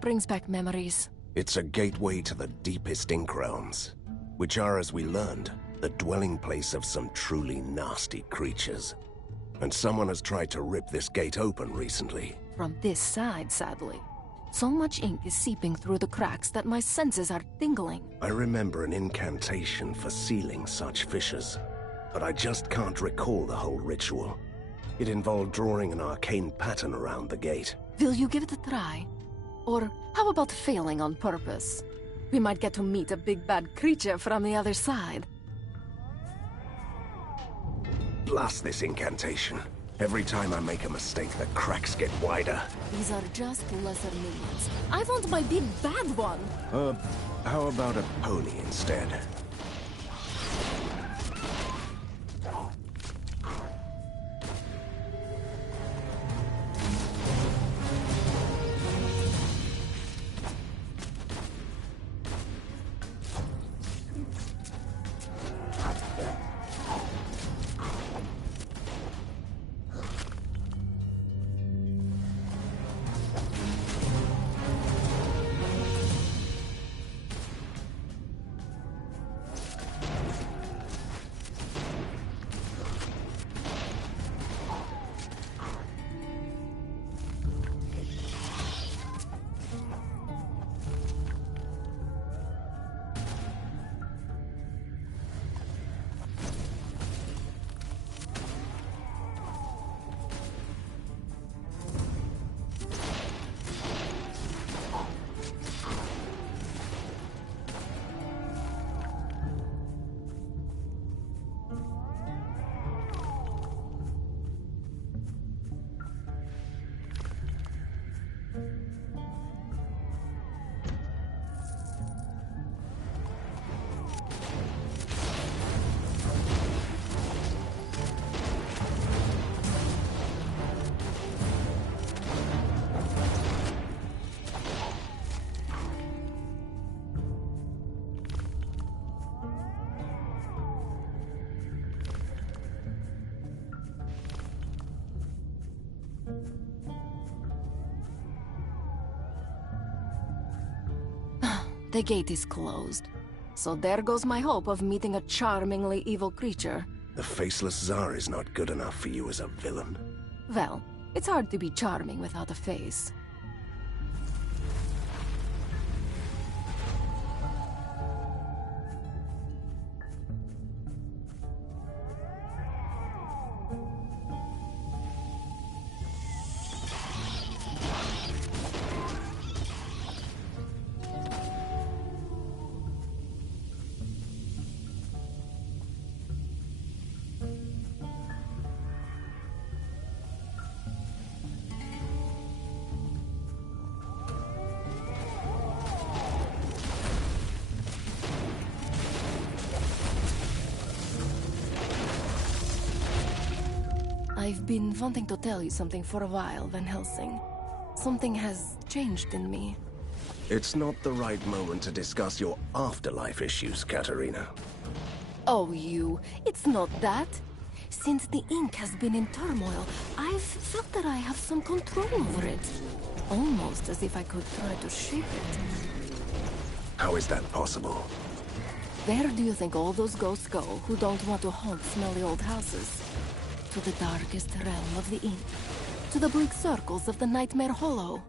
Brings back memories. It's a gateway to the deepest Ink realms, which are, as we learned, the dwelling place of some truly nasty creatures. And someone has tried to rip this gate open recently. From this side, sadly. So much ink is seeping through the cracks that my senses are tingling. I remember an incantation for sealing such fissures, but I just can't recall the whole ritual. It involved drawing an arcane pattern around the gate. Will you give it a try? Or how about failing on purpose? We might get to meet a big bad creature from the other side. Blast this incantation. Every time I make a mistake, the cracks get wider. These are just lesser minions. I want my big bad one! How about a pony instead? The gate is closed. So there goes my hope of meeting a charmingly evil creature. The faceless Tsar is not good enough for you as a villain. Well, it's hard to be charming without a face. I've been wanting to tell you something for a while, Van Helsing. Something has changed in me. It's not the right moment to discuss your afterlife issues, Katerina. Oh, it's not that. Since the ink has been in turmoil, I've felt that I have some control over it. Almost as if I could try to shape it. How is that possible? Where do you think all those ghosts go who don't want to haunt smelly old houses? To the darkest realm of the ink. To the bleak circles of the Nightmare Hollow.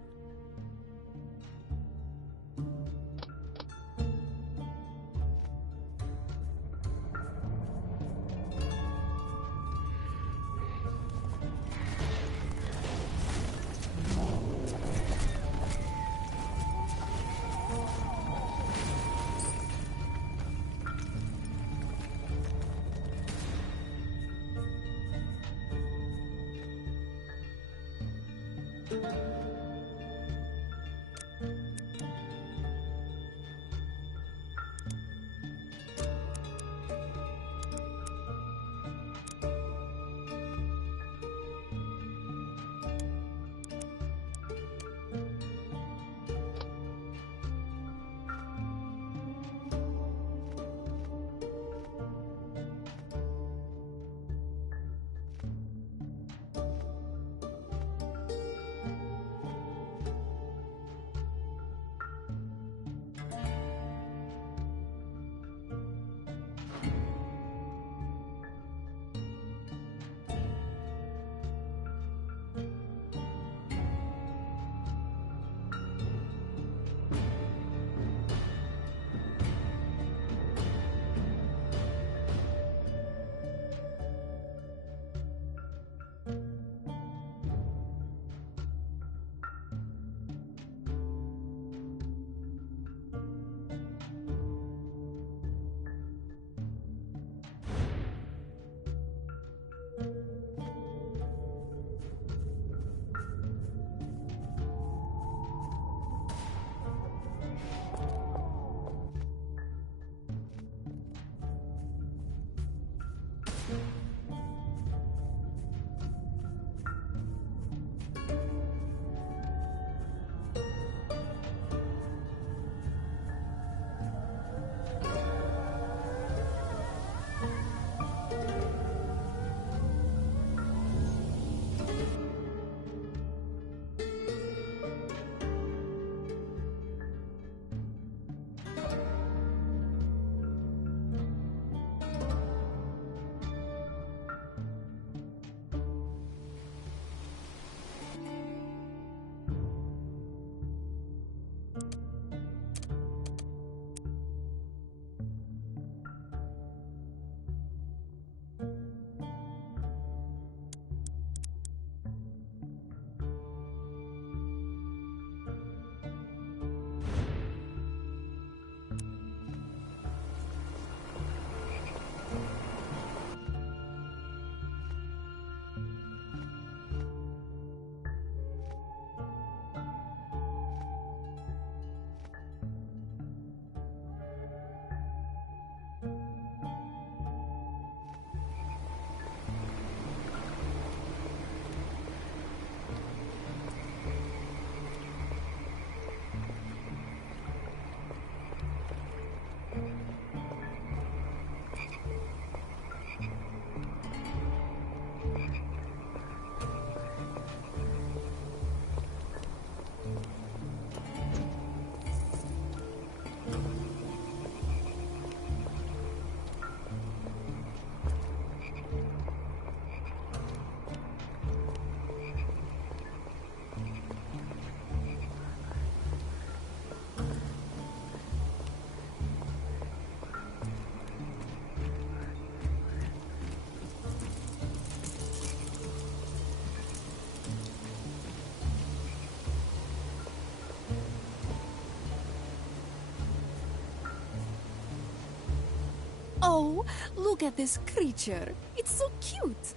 Oh, look at this creature. It's so cute.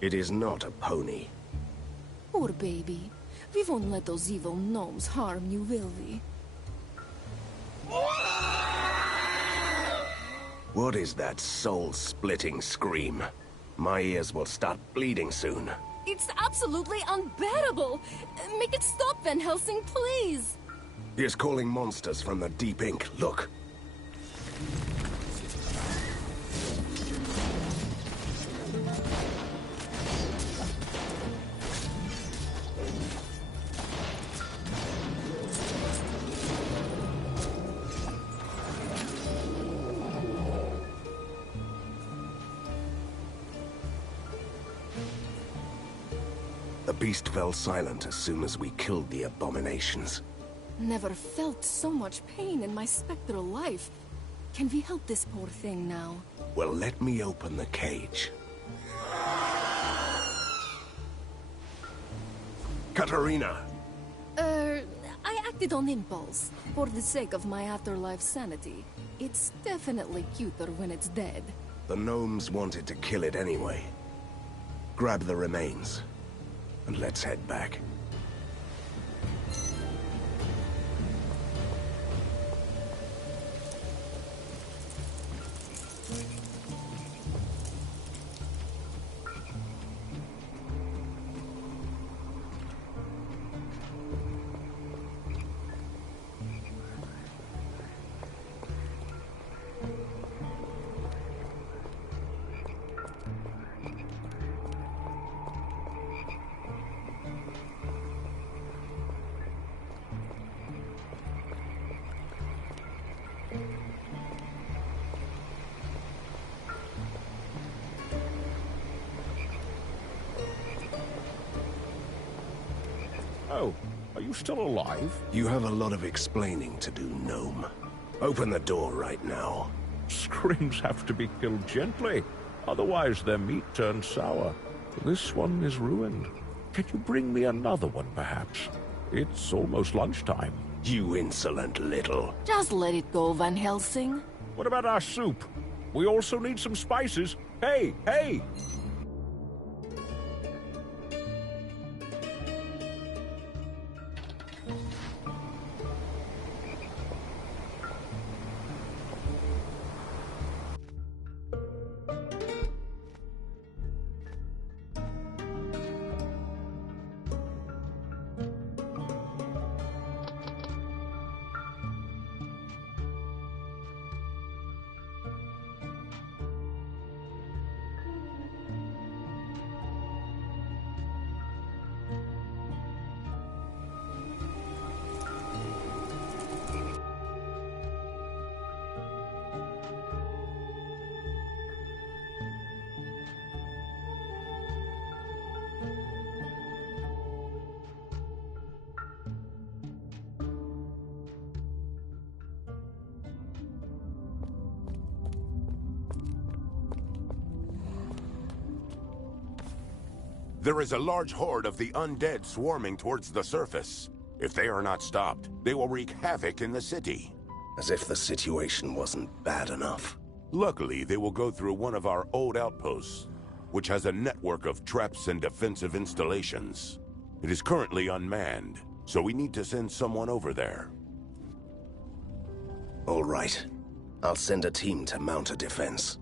It is not a pony. Poor baby. We won't let those evil gnomes harm you, will we? What is that soul-splitting scream? My ears will start bleeding soon. It's absolutely unbearable! Make it stop, Van Helsing, please! He is calling monsters from the deep ink. Look. The beast fell silent as soon as we killed the abominations. Never felt so much pain in my spectral life. Can we help this poor thing now? Well, let me open the cage. Katarina! I acted on impulse, for the sake of my afterlife sanity. It's definitely cuter when it's dead. The gnomes wanted to kill it anyway. Grab the remains, and let's head back. Oh, are you still alive? You have a lot of explaining to do, gnome. Open the door right now. Screams have to be killed gently, otherwise their meat turns sour. This one is ruined. Can you bring me another one, perhaps? It's almost lunchtime. You insolent little... Just let it go, Van Helsing. What about our soup? We also need some spices. Hey, hey! There is a large horde of the undead swarming towards the surface. If they are not stopped, they will wreak havoc in the city. As if the situation wasn't bad enough. Luckily, they will go through one of our old outposts, which has a network of traps and defensive installations. It is currently unmanned, so we need to send someone over there. All right. I'll send a team to mount a defense.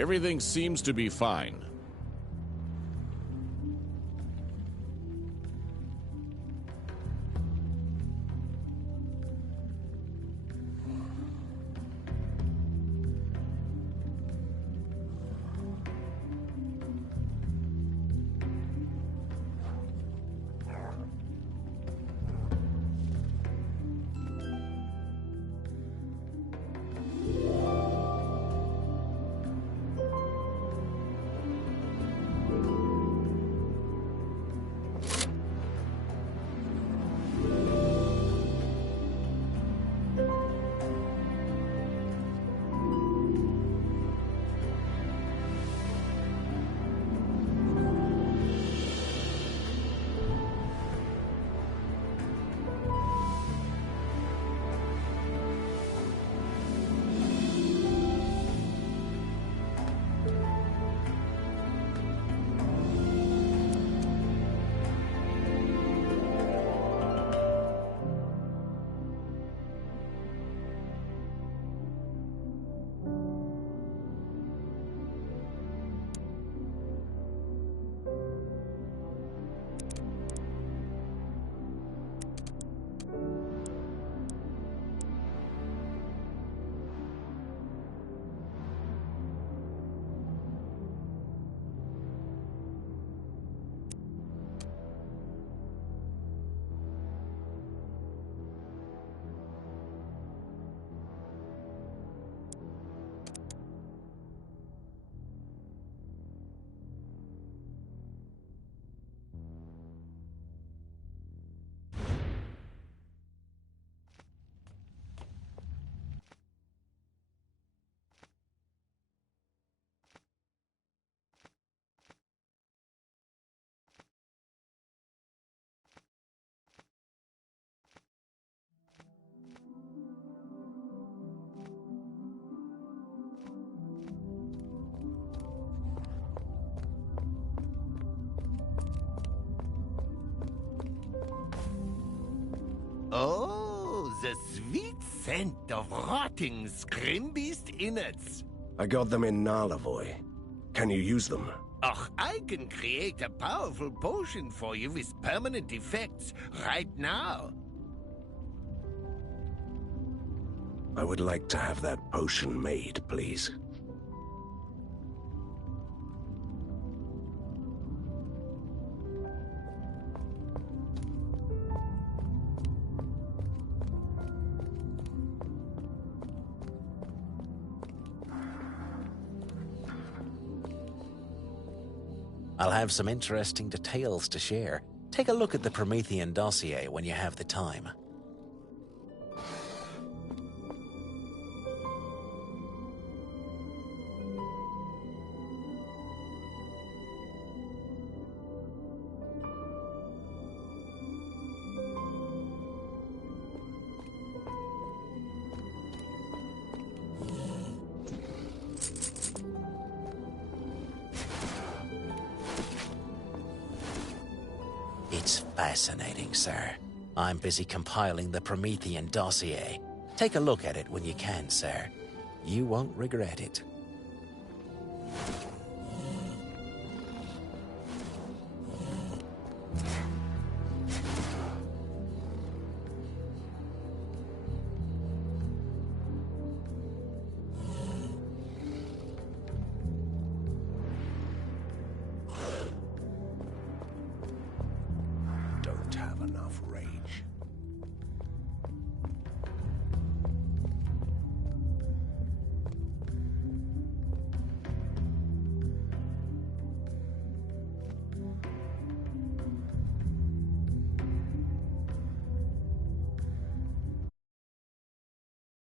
Everything seems to be fine. Oh, the sweet scent of rotting Scrimbeast innards. I got them in Narlavoy. Can you use them? Och, I can create a powerful potion for you with permanent effects right now. I would like to have that potion made, please. I'll have some interesting details to share. Take a look at the Promethean dossier when you have the time. It's fascinating, sir. I'm busy compiling the Promethean dossier. Take a look at it when you can, sir. You won't regret it.